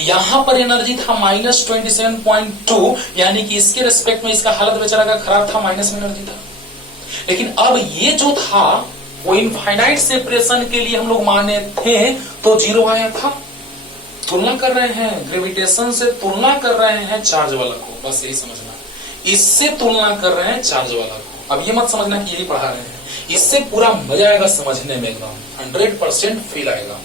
यहाँ पर एनर्जी था -27.2, यानी कि इसके रेस्पेक्ट में इसका हालत बेचारा का खराब था, माइनस में एनर्जी था। लेकिन अब ये जो था वो इनफाइनाइट सेपरेशन के लिए हम लोग माने थे तो जीरो आया था। तुलना कर रहे हैं, ग्रेविटेशन से तुलना कर रहे हैं चार्ज वाला को, बस यही समझना, इससे तुलना कर रहे हैं चार्ज वाला को। अब ये मत समझना कि यही पढ़ा रहे हैं, इससे पूरा मजा आएगा समझने में, एकदम 100% फील आएगा,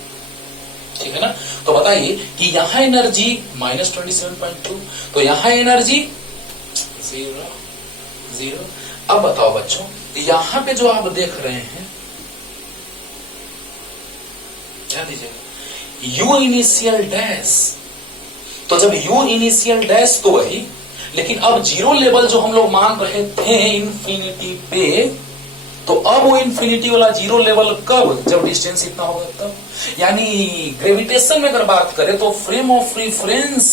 ठीक है ना। तो बताइए कि यहाँ एनर्जी -27.2, तो यहाँ एनर्जी 0। अब बताओ बच्चों यहाँ पे जो आप देख रहे हैं, ध्यान दीजिएगा, U इनिशियल डैश, तो जब U इनिशियल डैश तो वही, लेकिन अब जीरो लेवल जो हम लोग मान रहे थे इंफिनिटी पे, तो अब वो इंफिनिटी वाला जीरो लेवल कब, जब डिस्टेंस इतना होगा तब। यानी ग्रेविटेशन में अगर बात करें तो फ्रेम ऑफ रेफरेंस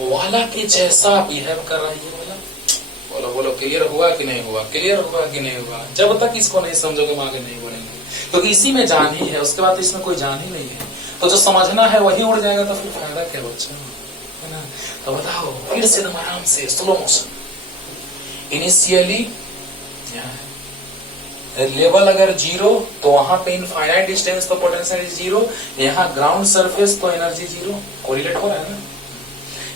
वाला के जैसा बिहेव कर रहा है ये वाला। बोलो बोलो, क्लियर हुआ कि नहीं हुआ, क्लियर हुआ कि नहीं हुआ। जब तक इसको नहीं समझोगे हम आगे नहीं बोलेंगे, क्योंकि इसी में जान ही है, उसके बाद तो इसमें कोई जान ही नहीं है। तो जो समझना है वही उड़ जाएगा, तो फिर फायदा क्या बच्चा, है ना। तो बताओ फिर से एकदम आराम से स्लो मोशन। इनिशियली लेवल अगर जीरो तो वहां पे इनफाइनाइट डिस्टेंस तो पोटेंशियल जीरो, यहाँ ग्राउंड सरफेस तो एनर्जी जीरो, कोरिलेट हो रहा है ना।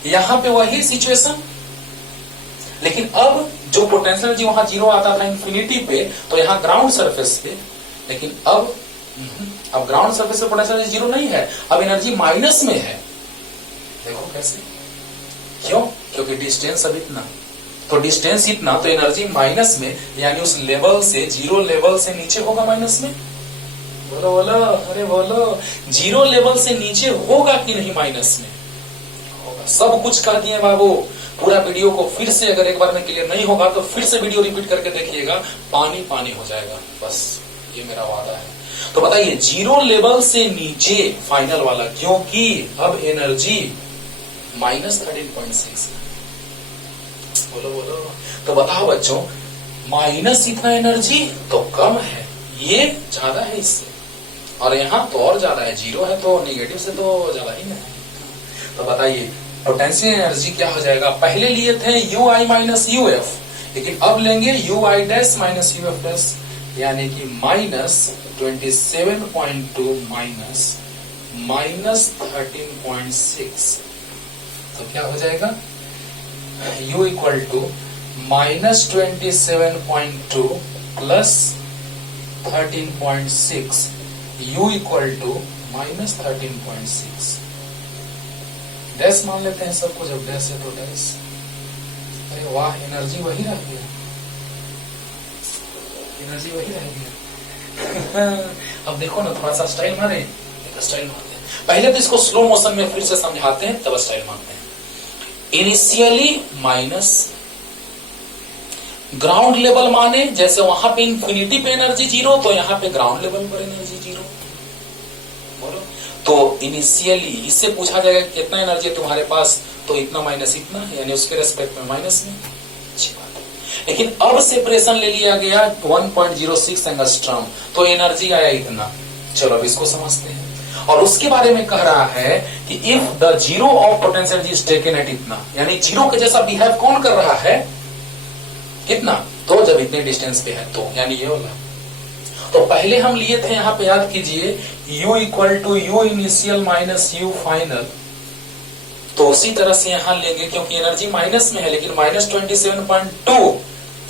यहाँ पे वही सिचुएशन, लेकिन अब जो पोटेंशियल एनर्जी वहां जीरो आता था इंफिनिटी पे, तो यहाँ ग्राउंड सरफेस पे, लेकिन अब ग्राउंड सरफेस पे पोटेंशियल एनर्जी जीरो नहीं है, अब एनर्जी माइनस में है। देखो कैसे, क्यों? क्योंकि डिस्टेंस अब इतना, तो डिस्टेंस इतना तो एनर्जी माइनस में, यानी उस लेवल से, जीरो लेवल से नीचे होगा माइनस में। बोलो बोलो, अरे बोलो, जीरो लेवल से नीचे होगा कि नहीं माइनस में? होगा। सब कुछ कह दिए बाबू। पूरा वीडियो को फिर से अगर एक बार में क्लियर नहीं होगा तो फिर से वीडियो रिपीट करके देखिएगा, पानी पानी हो जाएगा, बस ये मेरा वादा है। तो बताइए जीरो लेवल से नीचे फाइनल वाला, क्योंकि अब एनर्जी -13.6। बोलो बोलो, तो बताओ बच्चों, माइनस इतना एनर्जी तो कम है, ये ज्यादा है इससे, और यहाँ तो और ज्यादा है, जीरो है तो नेगेटिव से तो ज्यादा ही है। तो बताइए पोटेंशियल एनर्जी क्या हो जाएगा? पहले लिए थे ui माइनस uf, लेकिन अब लेंगे ui dash minus uf dash, यानी कि -27.2 माइनस 13.6। तो क्या हो जाएगा? u equal to -27.2 plus 13.6, u equal to -13.6। Dash मान लेते हैं सबको, जब डैश है तो डैश। अरे वाह, एनर्जी वही रह गया, एनर्जी वही रह गया। अब देखो ना, थोड़ा सा स्टाइल मारे, स्टाइल मारते हैं। पहले तो इसको स्लो मोशन में फिर से समझाते हैं, तब स्टाइल मारते हैं। इनिशियली माइनस, ग्राउंड लेवल माने जैसे वहां पे इंफिनिटी पे एनर्जी जीरो, तो यहाँ पे ग्राउंड लेवल पर एनर्जी जीरो। बोलो, तो इनिशियली इससे पूछा जाएगा कितना एनर्जी है तुम्हारे पास, तो इतना माइनस इतना, यानी उसके रेस्पेक्ट में माइनस में। अच्छी बात है। लेकिन अब सेपरेशन ले लिया गया 1.06 एंगस्ट्रॉम, तो एनर्जी आया इतना। चलो अब इसको समझते हैं, और उसके बारे में कह रहा है कि if the zero of potential energy is taken at इतना, यानी जीरो के जैसा बिहेव कौन कर रहा है? कितना? तो जब इतने डिस्टेंस पे है, तो यानी ये वाला। तो पहले हम लिए थे, यहां पे याद कीजिए, u equal to U initial minus U final, तो उसी तरह से यहां लेंगे, क्योंकि एनर्जी माइनस में है, लेकिन -27.2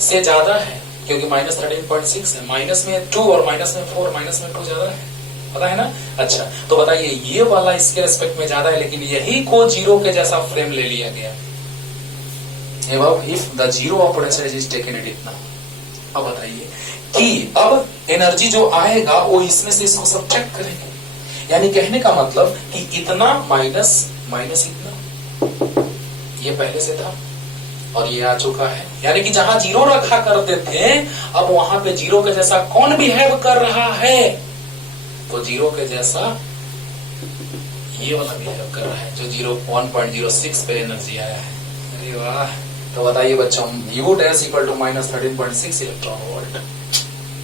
से ज्यादा है, क्योंकि -13.6 है, माइनस में 2 और माइनस में 4, माइनस में 2 ज्यादा है, पता है ना। अच्छा, तो बताइए ये वाला इसके रेस्पेक्ट में ज्यादा है, लेकिन यही को जीरो के जैसा फ्रेम ले लिया गया। If the zero of potential is taken at इतना। अब बताइए कि अब एनर्जी जो आएगा वो इसमें से इसको सब्ट्रैक्ट करेंगे, यानी कहने का मतलब कि इतना माइनस माइनस इतना, ये पहले से था और ये आ चुका है, यानी कि जहां जीरो रखा करते थे, अब वहां पे जीरो के जैसा कौन बिहेव कर रहा है? तो जीरो के जैसा ये वाला बिहेव कर रहा है, जो 1.06 पे एनर्जी आया है। अरे वाह, तो बताइए बच्चों, u dash equal to -13.6 electron volt.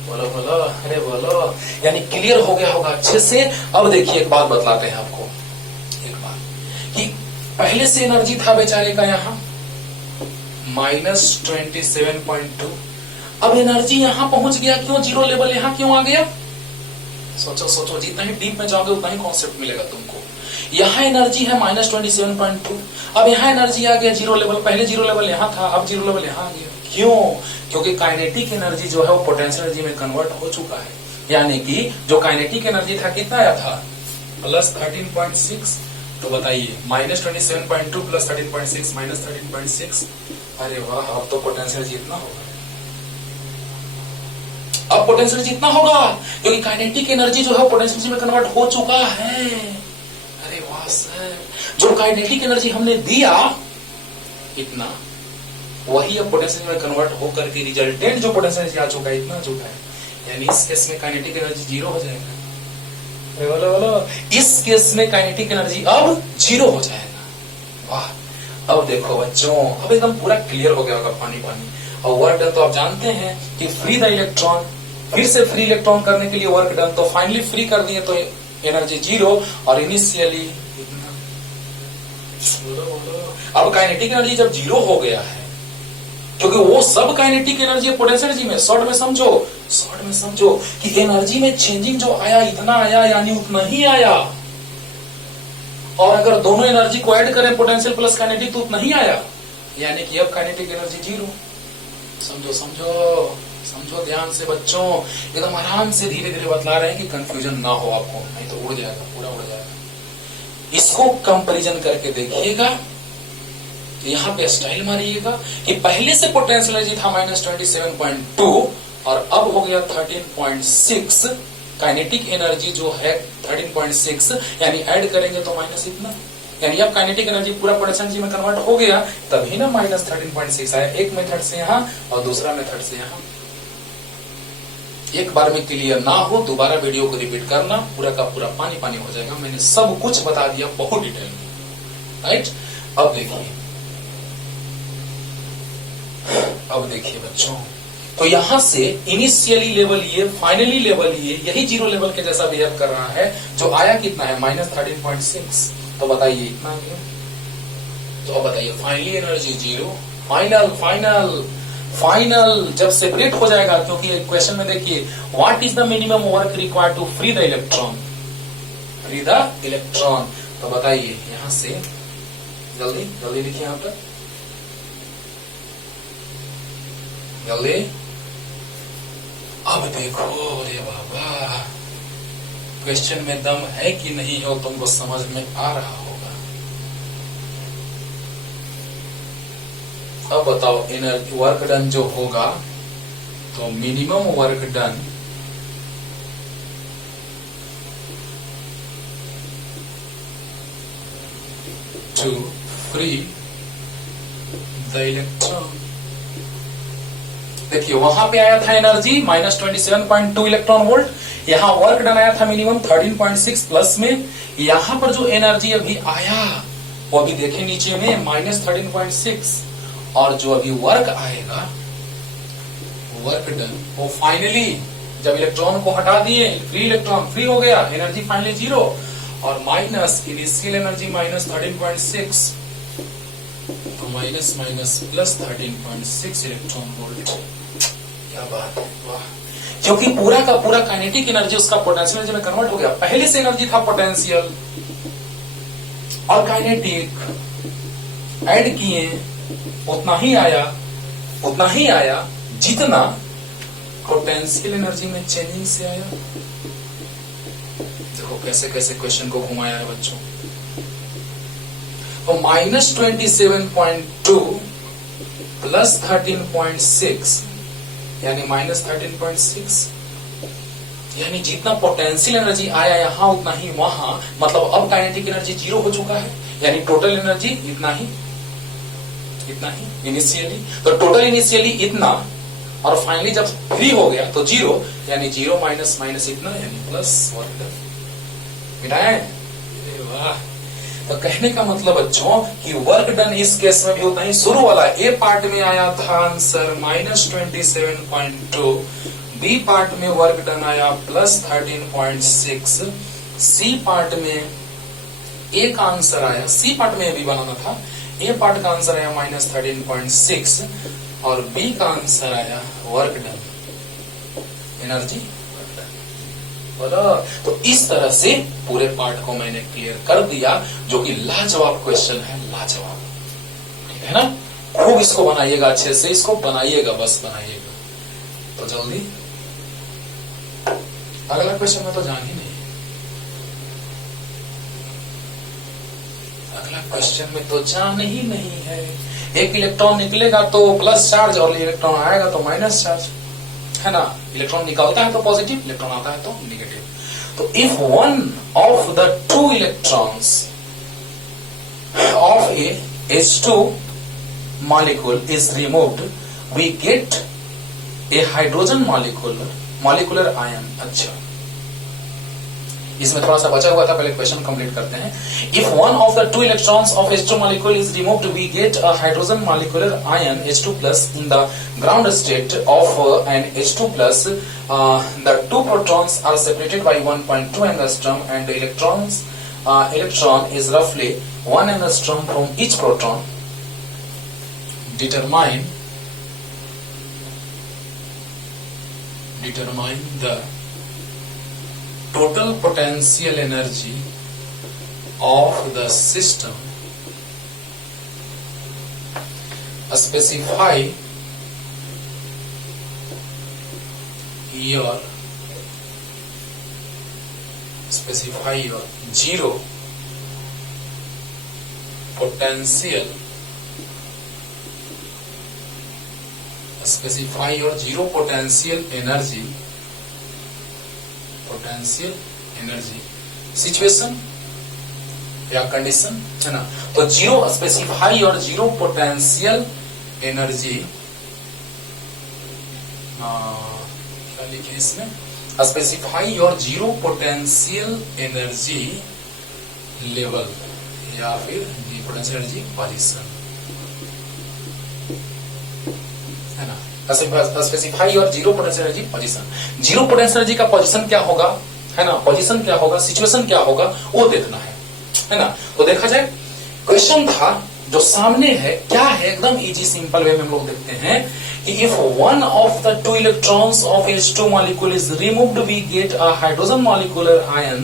बोलो बोलो, अरे बोलो, यानी क्लियर हो गया होगा अच्छे से। अब देखिए एक बात बतलाते हैं आपको, एक बात कि पहले से एनर्जी था बेचारे का यहाँ -27.2, अब एनर्जी यहाँ पहुंच गया, क्यों? जीरो लेवल यहाँ क्यों आ गया? सोचो सोचो, जितना ही डीप में जाओगे उतना ही कॉन्सेप्ट मिलेगा तुमको। यहाँ एनर्जी है -27.2, अब यहाँ एनर्जी आ गया जीरो लेवल, पहले जीरो लेवल यहाँ था, अब जीरो लेवल यहाँ आ गया। क्यों? क्योंकि काइनेटिक एनर्जी जो है वो पोटेंशियल एनर्जी में कन्वर्ट हो चुका है, यानी कि जो काइनेटिक एनर्जी था कितना आया था? +13.6। तो बताइए -27.2 + 13.6 -13.6, अरे वाह, अब तो पोटेंशियल एनर्जी इतना होगा, अब पोटेंशियल एनर्जी इतना होगा, क्योंकि काइनेटिक एनर्जी जो है पोटेंशियल एनर्जी में कन्वर्ट हो चुका है। अरे वाह सर, जो काइनेटिक एनर्जी हमने दिया इतना, वही अब पोटेंशियल में कन्वर्ट होकर के रिजल्टेंट जो पोटेंशियल एनर्जी आ चुका है इतना चुका है, यानी इस केस में काइनेटिक एनर्जी जीरो हो जाएगा। बोलो बोलो, इस केस में काइनेटिक एनर्जी अब जीरो हो जाएगा। वाह, अब देखो बच्चों, अब एकदम पूरा क्लियर हो गया होगा, पानी पानी। और वर्क डन तो आप जानते हैं कि फ्री द इलेक्ट्रॉन, फिर से फ्री इलेक्ट्रॉन करने के लिए वर्क डन, तो फाइनली फ्री कर दिए, तो एनर्जी जीरो और इनिशियली अब काइनेटिक एनर्जी जब जीरो हो गया है, क्योंकि वो सब काइनेटिक एनर्जी पोटेंशियल एनर्जी में शॉर्ट में समझो कि एनर्जी में चेंजिंग जो आया इतना आया यानी उतना ही आया, और अगर दोनों एनर्जी को ऐड करें पोटेंशियल प्लस काइनेटिक तो उतना ही आया, यानी कि अब काइनेटिक एनर्जी जीरो। समझो ध्यान से बच्चों, एकदम आराम से धीरे धीरे बतला रहे हैं कि कंफ्यूजन ना हो आपको, नहीं तो उड़ जाएगा, पूरा उड़ जाएगा। इसको कंपैरिजन करके देखिएगा, यहाँ पे स्टाइल मारिएगा कि पहले से पोटेंशियल एनर्जी था -27.2 और अब हो गया 13.6, काइनेटिक एनर्जी जो है 13.6, यानी ऐड करेंगे तो माइनस इतना, यानी अब काइनेटिक एनर्जी पूरा पोटेंशियल एनर्जी में कन्वर्ट हो गया, तभी ना -13.6 आया। एक मेथड से यहाँ और दूसरा मेथड से यहाँ। एक बार में क्लियर ना हो दोबारा वीडियो को रिपीट करना, पूरा का पूरा पानी पानी हो जाएगा। मैंने सब कुछ बता दिया बहुत डिटेल में, राइट। अब देखिए बच्चों, तो यहां से इनिशियली लेवल ये, फाइनली लेवल ये, यही जीरो लेवल के जैसा बिहेव कर रहा है। जो आया कितना है -13.6, तो बताइए इतना गया। तो अब बताइए फाइनली एनर्जी जीरो, फाइनल जब सेपरेट हो जाएगा, क्योंकि क्वेश्चन में देखिए what is the minimum work required to free the electron, तो बताइए यहां से जल्दी लिखिए, यहां पर जल्दी। अब देखो रे बाबा, क्वेश्चन में दम है कि नहीं हो तुमको समझ में आ रहा होगा। अब बताओ एनर्जी वर्क डन जो होगा, तो minimum work done to free the electron. देखिए वहां पे आया था एनर्जी -27.2 इलेक्ट्रॉन वोल्ट, यहाँ वर्क डन आया था मिनिमम 13.6 प्लस में। यहां पर जो एनर्जी अभी आया वो अभी देखे नीचे में -13.6, और जो अभी वर्क आएगा वर्क डन, वो फाइनली जब इलेक्ट्रॉन को हटा दिए, इलेक्ट्रॉन फ्री हो गया, एनर्जी फाइनली जीरो, और माइनस इनिशियल एनर्जी -13.6, तो माइनस प्लस 13.6 इलेक्ट्रॉन वोल्ट। क्या बात है, वाह। क्योंकि पूरा का पूरा काइनेटिक एनर्जी उसका पोटेंशियल एनर्जी में कन्वर्ट हो गया। पहले से एनर्जी था पोटेंशियल और काइनेटिक, ऐड किए उतना ही आया जितना पोटेंशियल एनर्जी में चेंजिंग से आया। देखो कैसे कैसे क्वेश्चन को घुमाया है बच्चों। तो -27.2 प्लस 13.6 यानी -13.6, यानी जितना पोटेंशियल एनर्जी आया यहां उतना ही वहां, मतलब अब काइनेटिक एनर्जी जीरो हो चुका है, यानी टोटल एनर्जी इतना ही इनिशियली। तो टोटल इनिशियली इतना, और फाइनली जब फ्री हो गया तो जीरो, यानी जीरो माइनस इतना, यानी प्लस वर्क डन। मिटाए, वाह। तो कहने का मतलब बच्चों कि वर्क डन इस केस में भी उतना ही, शुरू वाला ए पार्ट में आया था आंसर -27.2, बी पार्ट में वर्क डन आया +13.6, सी पार्ट में ए का आंसर आया, सी पार्ट में भी बनाना था, ए पार्ट का आंसर आया -13.6 और बी का आंसर आया वर्क डन, एनर्जी बोलो। तो इस तरह से पूरे पार्ट को मैंने क्लियर कर दिया, जो कि लाजवाब क्वेश्चन है, लाजवाब, ठीक है ना। खूब इसको बनाइएगा, अच्छे से इसको बनाइएगा, बस बनाइएगा। तो जल्दी अगला क्वेश्चन में तो जान ही नहीं, अगला क्वेश्चन में तो जान ही नहीं है। एक इलेक्ट्रॉन निकलेगा तो प्लस चार्ज और इलेक्ट्रॉन आएगा तो माइनस चार्ज, है ना। इलेक्ट्रॉन निकलता है तो पॉजिटिव, इलेक्ट्रॉन आता है तो नेगेटिव। तो if one of the two electrons of A H2 molecule is removed, we get a hydrogen molecular ion। अच्छा, इसमें थोड़ा सा बचा हुआ था, पहले क्वेश्चन कंप्लीट करते हैं। If one of the two electrons of H2 molecule is removed, we get a hydrogen molecular ion H2 plus in the ground state of an H2 plus. The two protons are separated by 1.2 angstrom and the electron is roughly 1 angstrom from each proton. Determine the total potential energy of the system. Specify your zero potential. Specify your zero potential energy situation या condition है ना। तो zero specify और zero potential energy, क्या लिखे इसमें, specify और zero potential energy level या फिर पोटेंशियल एनर्जी पोजीशन है ना। स्पेसिफाई और zero potential energy position, zero potential energy का पोजीशन क्या होगा है ना, पोजीशन क्या होगा, सिचुएशन क्या होगा वो देखना है ना। तो देखा जाए क्वेश्चन था जो सामने है क्या है, एकदम इजी सिंपल वे में हम लोग देखते हैं कि if one of the two electrons of H2 molecule is removed, we get a hydrogen molecular ion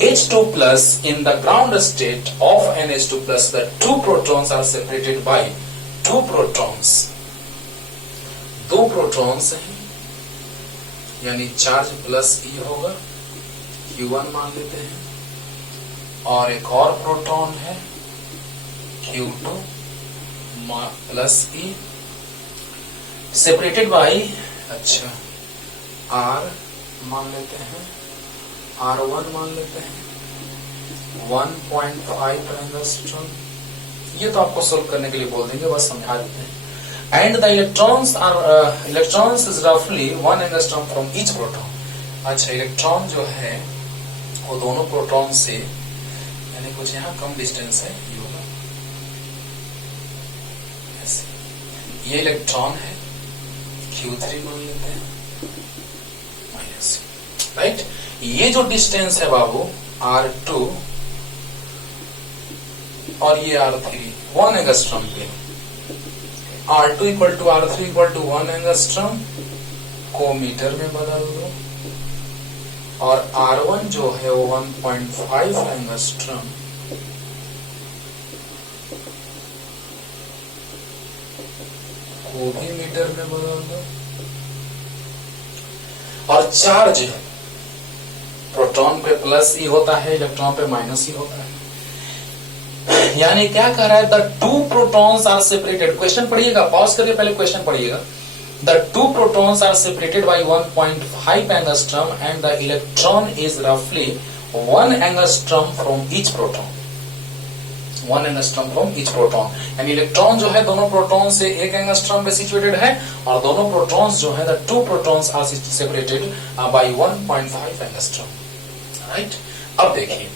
H2 plus in the ground state of an H2 plus. The two protons are separated by two protons. दो protons हैं यानी charge plus ई होगा, Q1 मान लेते हैं, और एक और प्रोटॉन है Q2 plus E, separated by अच्छा R मान लेते हैं, R1 मान लेते हैं 1.5 एंगस्ट्रॉम। ये तो आपको सोल्व करने के लिए बोल देंगे, बस समझा देते हैं। And the electrons is roughly 1 angstrom from each proton. अच्छा इलेक्ट्रॉन जो है वो दोनों प्रोटॉन से यानी कुछ यहाँ कम डिस्टेंस है, ये होगा ऐसे। ये इलेक्ट्रॉन है Q3 मान लेते हैं माइनस, राइट। ये जो डिस्टेंस है बाबू R2 और ये R3 1 एंगस्ट्रॉम पे, R2 equal to R3 equal to 1 angstrom को मीटर में बदल दो, और R1 जो है वो 1.5 एंगस्ट्रॉम को भी मीटर में बदल दो, और चार्ज प्रोटॉन पे प्लस ई होता है, इलेक्ट्रॉन पे माइनस ई होता है। यानी क्या कह रहा है, the two protons are separated, question पढ़िएगा, पॉज करके पहले क्वेश्चन पढ़िएगा। The two protons are separated by 1.5 angstrom and the electron is रफली 1 angstrom from each proton, 1 angstrom from each proton. यानी इलेक्ट्रॉन जो है दोनों प्रोटॉन से 1 एंगस्ट्रॉम पे सिचुएटेड है, और दोनों प्रोटॉन्स जो है the two protons are separated by 1.5 angstrom, right. अब देखिए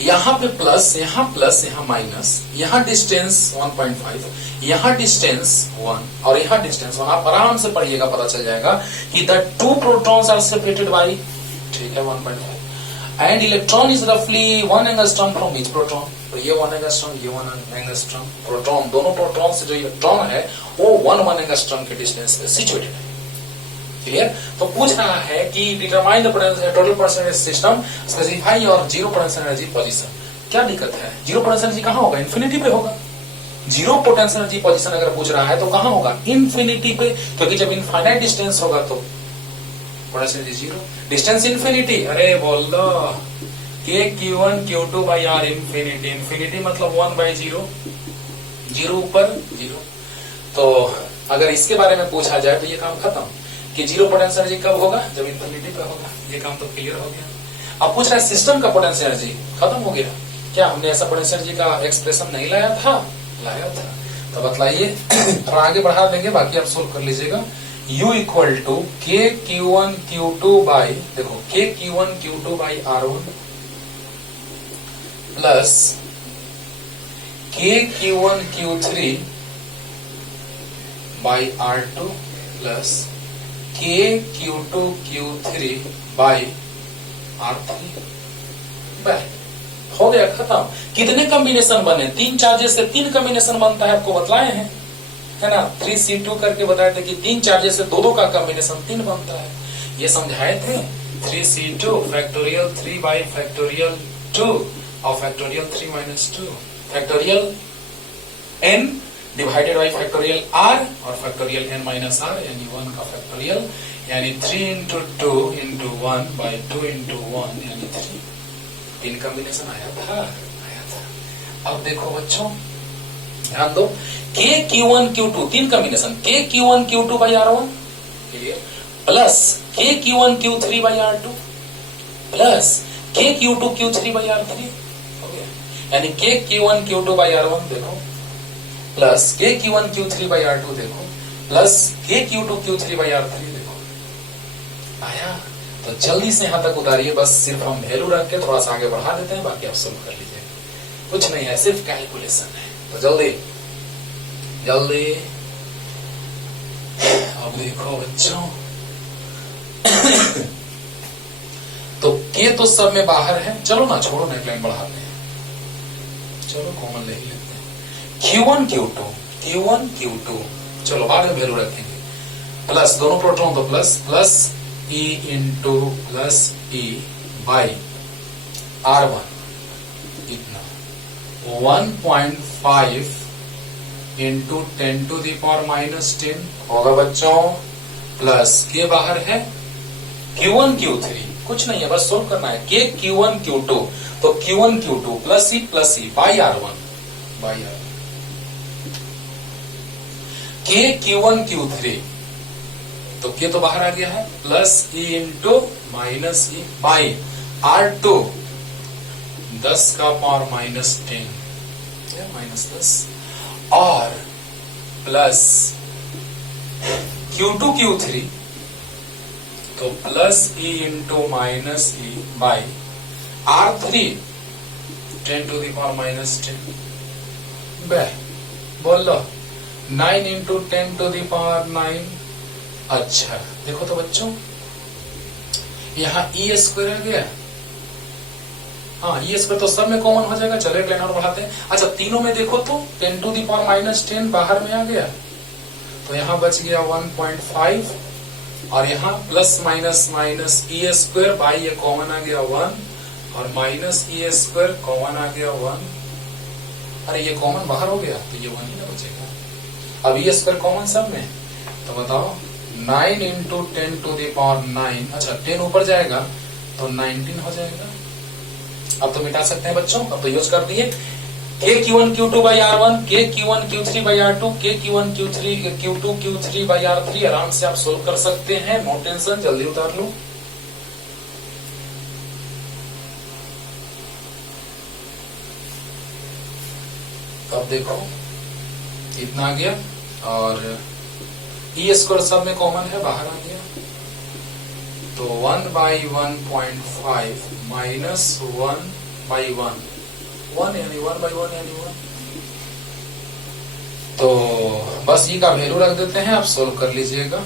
यहाँ पे प्लस, यहाँ माइनस, यहाँ डिस्टेंस 1.5, यहाँ डिस्टेंस 1 और यहाँ डिस्टेंस 1। आप आराम से पढ़िएगा, पता चल जाएगा कि the two protons are separated by, ठीक है, 1.5 एंड इलेक्ट्रॉन इज रफली 1 एंगस्ट्रॉम फ्रॉम ईच प्रोटॉन। तो ये 1 एंगस्ट्रॉम, ये 1 एंगस्ट्रॉम, प्रोटॉन दोनों प्रोटॉन से जो इलेक्ट्रॉन है वो 1 एंगस्ट्रॉम के डिस्टेंस पे सिचुएटेड है, क्लियर। तो पूछ रहा है कि determine the total potential system, specify और जीरो पोटेंशियल एनर्जी पोजीशन। क्या दिक्कत है, जीरो पोटेंशियल एनर्जी कहाँ होगा, इन्फिनिटी पे होगा। जीरो पोटेंशियल एनर्जी पोजीशन अगर पूछ रहा है तो कहाँ होगा, इन्फिनिटी पे, क्योंकि जब इनफाइनाइट डिस्टेंस होगा तो potential energy zero, distance infinity. अरे बोल दो के Q1 Q2 by R infinity, infinity मतलब 1/0, जीरो ऊपर जीरो। तो अगर इसके बारे में पूछा जाए तो ये काम खत्म कि जीरो पोटेंशियल एनर्जी कब होगा, जब इन्फिनिटी पे होगा। ये काम तो क्लियर हो गया। अब पूछ रहा है सिस्टम का पोटेंशियल एनर्जी खत्म हो गया क्या, हमने ऐसा पोटेंशियल एनर्जी का एक्सप्रेशन नहीं लाया था, तो बतलाइए। थोड़ा आगे बढ़ा देंगे, बाकी आप सोल्व कर लीजिएगा। U इक्वल टू के Q1 Q2 बाई, देखो के Q1 Q2 by R1 plus के Q1 Q3 by R2 plus के Q2 Q3 बाई R3। हो गया, खत्म। कितने कॉम्बिनेशन बने? 3 चार्जेस से 3 कॉम्बिनेशन बनता है, आपको बतलाए हैं, है ना। 3C2 करके बताए थे कि 3 चार्जेस से 2 का कॉम्बिनेशन 3 बनता है, ये समझाए थे। 3C2 फैक्टोरियल 3 बाई फैक्टोरियल 2 और factorial 3 minus 2 factorial n divided by factorial r और फैक्टोरियल n माइनस r यानी 1 का फैक्टोरियल, यानी 3 इंटू 2 इंटू 1 बाई 2 इंटू 1 यानी 3। 3 कॉम्बिनेशन आया था। अब देखो बच्चों ध्यान दो, के Q1 Q2 3 कॉम्बिनेशन, के Q1 Q2 by R1 plus के Q1 Q3 by R2 plus के Q2 Q3 बाई R3 हो गया, यानी के Q1 Q2 बाई R1 देखो प्लस के Q1 Q3 बाई R2 देखो प्लस के Q2 Q3 बाई R3 देखो। आया? तो जल्दी से यहां तक उतारिए, बस सिर्फ हम वैल्यू रख के थोड़ा सा आगे बढ़ा देते हैं, बाकी आप सॉल्व कर लीजिए, कुछ नहीं है, सिर्फ कैलकुलेशन है। तो जल्दी जल्दी अब देखो बच्चों तो के तो सब में बाहर है, चलो ना छोड़ो ना, एक लाइन बढ़ाते हैं, चलो कॉमन ले ही लेते हैं। Q1 Q2 चलो बाद में वैल्यू रखेंगे, प्लस दोनों प्रोटॉन तो plus plus E into plus E by R1 इतना 1.5 into 10 to the power minus 10 होगा बच्चों, प्लस के बाहर है Q1 Q3 कुछ नहीं है, बस सोल्व करना है। के Q1 Q2 तो Q1 Q2 plus E by R1 के Q1 Q3 तो के तो बाहर आ गया है, plus E into minus E by R2 10 का पावर माइनस 10 माइनस 10 और प्लस Q2 Q3 तो plus E into minus E by R3 10 to the power minus 10। बोलो 9 इंटू 10 टू द पावर 9। अच्छा देखो तो बच्चों यहाँ E स्क्वायर आ गया, हाँ E स्क्वायर तो सब में कॉमन हो जाएगा, चलो एक लाइन और बढ़ाते हैं। अच्छा तीनों में देखो तो 10 टू द पावर माइनस 10 बाहर में आ गया, तो यहाँ बच गया 1.5 और यहाँ plus minus minus E square by ये कॉमन आ गया 1 और माइनस E स्क्वायर कॉमन आ गया 1। अरे ये कॉमन बाहर हो गया तो ये 1 ही ना बचेगा। अब E स्क्वायर कॉमन सब में, तो बताओ 9 इंटू 10 टू द पावर 9, अच्छा 10 ऊपर जाएगा तो 19 हो जाएगा। अब तो मिटा सकते हैं बच्चों, अब तो यूज कर दिए। के Q1 Q2 बाई R1, के Q1 Q3 बाई R2, के Q1 Q2 Q3 by R3 आराम से आप सोल्व कर सकते हैं, नो टेंशन, जल्दी उतार लो। अब देखो इतना आ गया और E स्क्वायर सब में कॉमन है, बाहर आ गया, तो 1 बाई 1.5 माइनस 1 बाई 1 यानी 1 बाई 1 यानी 1। तो बस E का वैल्यू रख देते हैं, आप सोल्व कर लीजिएगा।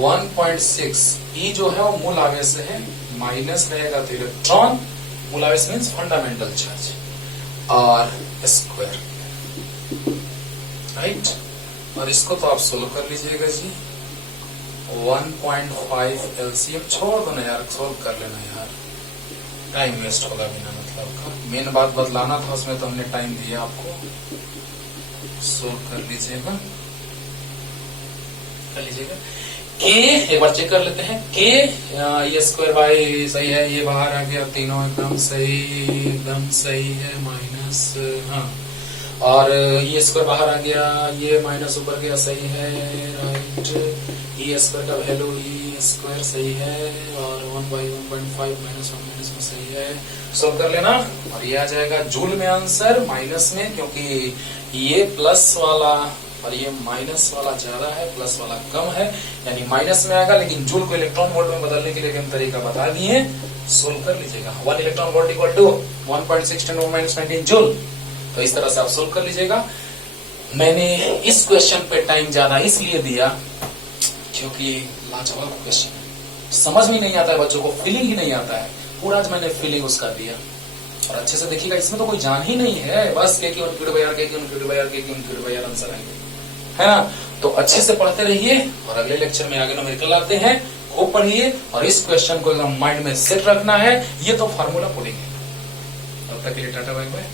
1.6 E जो है वो मूल आवेश है, माइनस रहेगा तो इलेक्ट्रॉन, मूल आवेश मीन्स फंडामेंटल चार्ज और स्क्वायर, राइट। और इसको तो आप सोल्व कर लीजिएगा जी। 1.5 LCM छोड़ दो ना यार, सोल्व कर लेना यार, टाइम वेस्ट होगा बिना मतलब का। मेन बात बदलाना था उसमें तो हमने टाइम दिया आपको, सोल्व कर लीजिएगा के एक बार चेक कर लेते हैं। के ये स्क्वायर बाई सही है, ये बाहर आ गया, तीनों एकदम सही है, माइनस हाँ, और ये स्क्वायर बाहर आ गया, ये माइनस ऊपर गया, सही है, राइट। ये स्क्वायर का वैल्यू ई स्क्वायर सही है और 1 बाई 1.5 माइनस 1 माइनस में सही है, सोल्व कर लेना। और ये आ जाएगा जूल में आंसर, माइनस में, क्योंकि ये प्लस वाला और ये माइनस वाला ज्यादा है, प्लस वाला कम है, यानी माइनस में आएगा, लेकिन जूल को इलेक्ट्रॉन वोल्ट में बदलने के लिए हम तरीका बता दिए, सोल्व कर लीजिएगा। 1 electron volt equal to 1.610 joule. तो इस तरह से आप सोल्व कर लीजिएगा। मैंने इस क्वेश्चन पे टाइम ज्यादा इसलिए दिया क्योंकि लाजवाब क्वेश्चन है, समझ में नहीं आता है बच्चों को, फीलिंग ही नहीं आता है, पूरा आज मैंने फीलिंग उसका दिया। और अच्छे से देखिएगा, इसमें तो कोई जान ही नहीं है, बस के आंसर आएंगे, है ना। तो अच्छे से पढ़ते रहिए और अगले लेक्चर में आगे न्यूमेरिकल आते हैं, खूब पढ़िए और इस क्वेश्चन को एकदम माइंड में सेट रखना है। ये तो फार्मूला पुडिंग है। तब तक के लिए टाटा बाय बाय।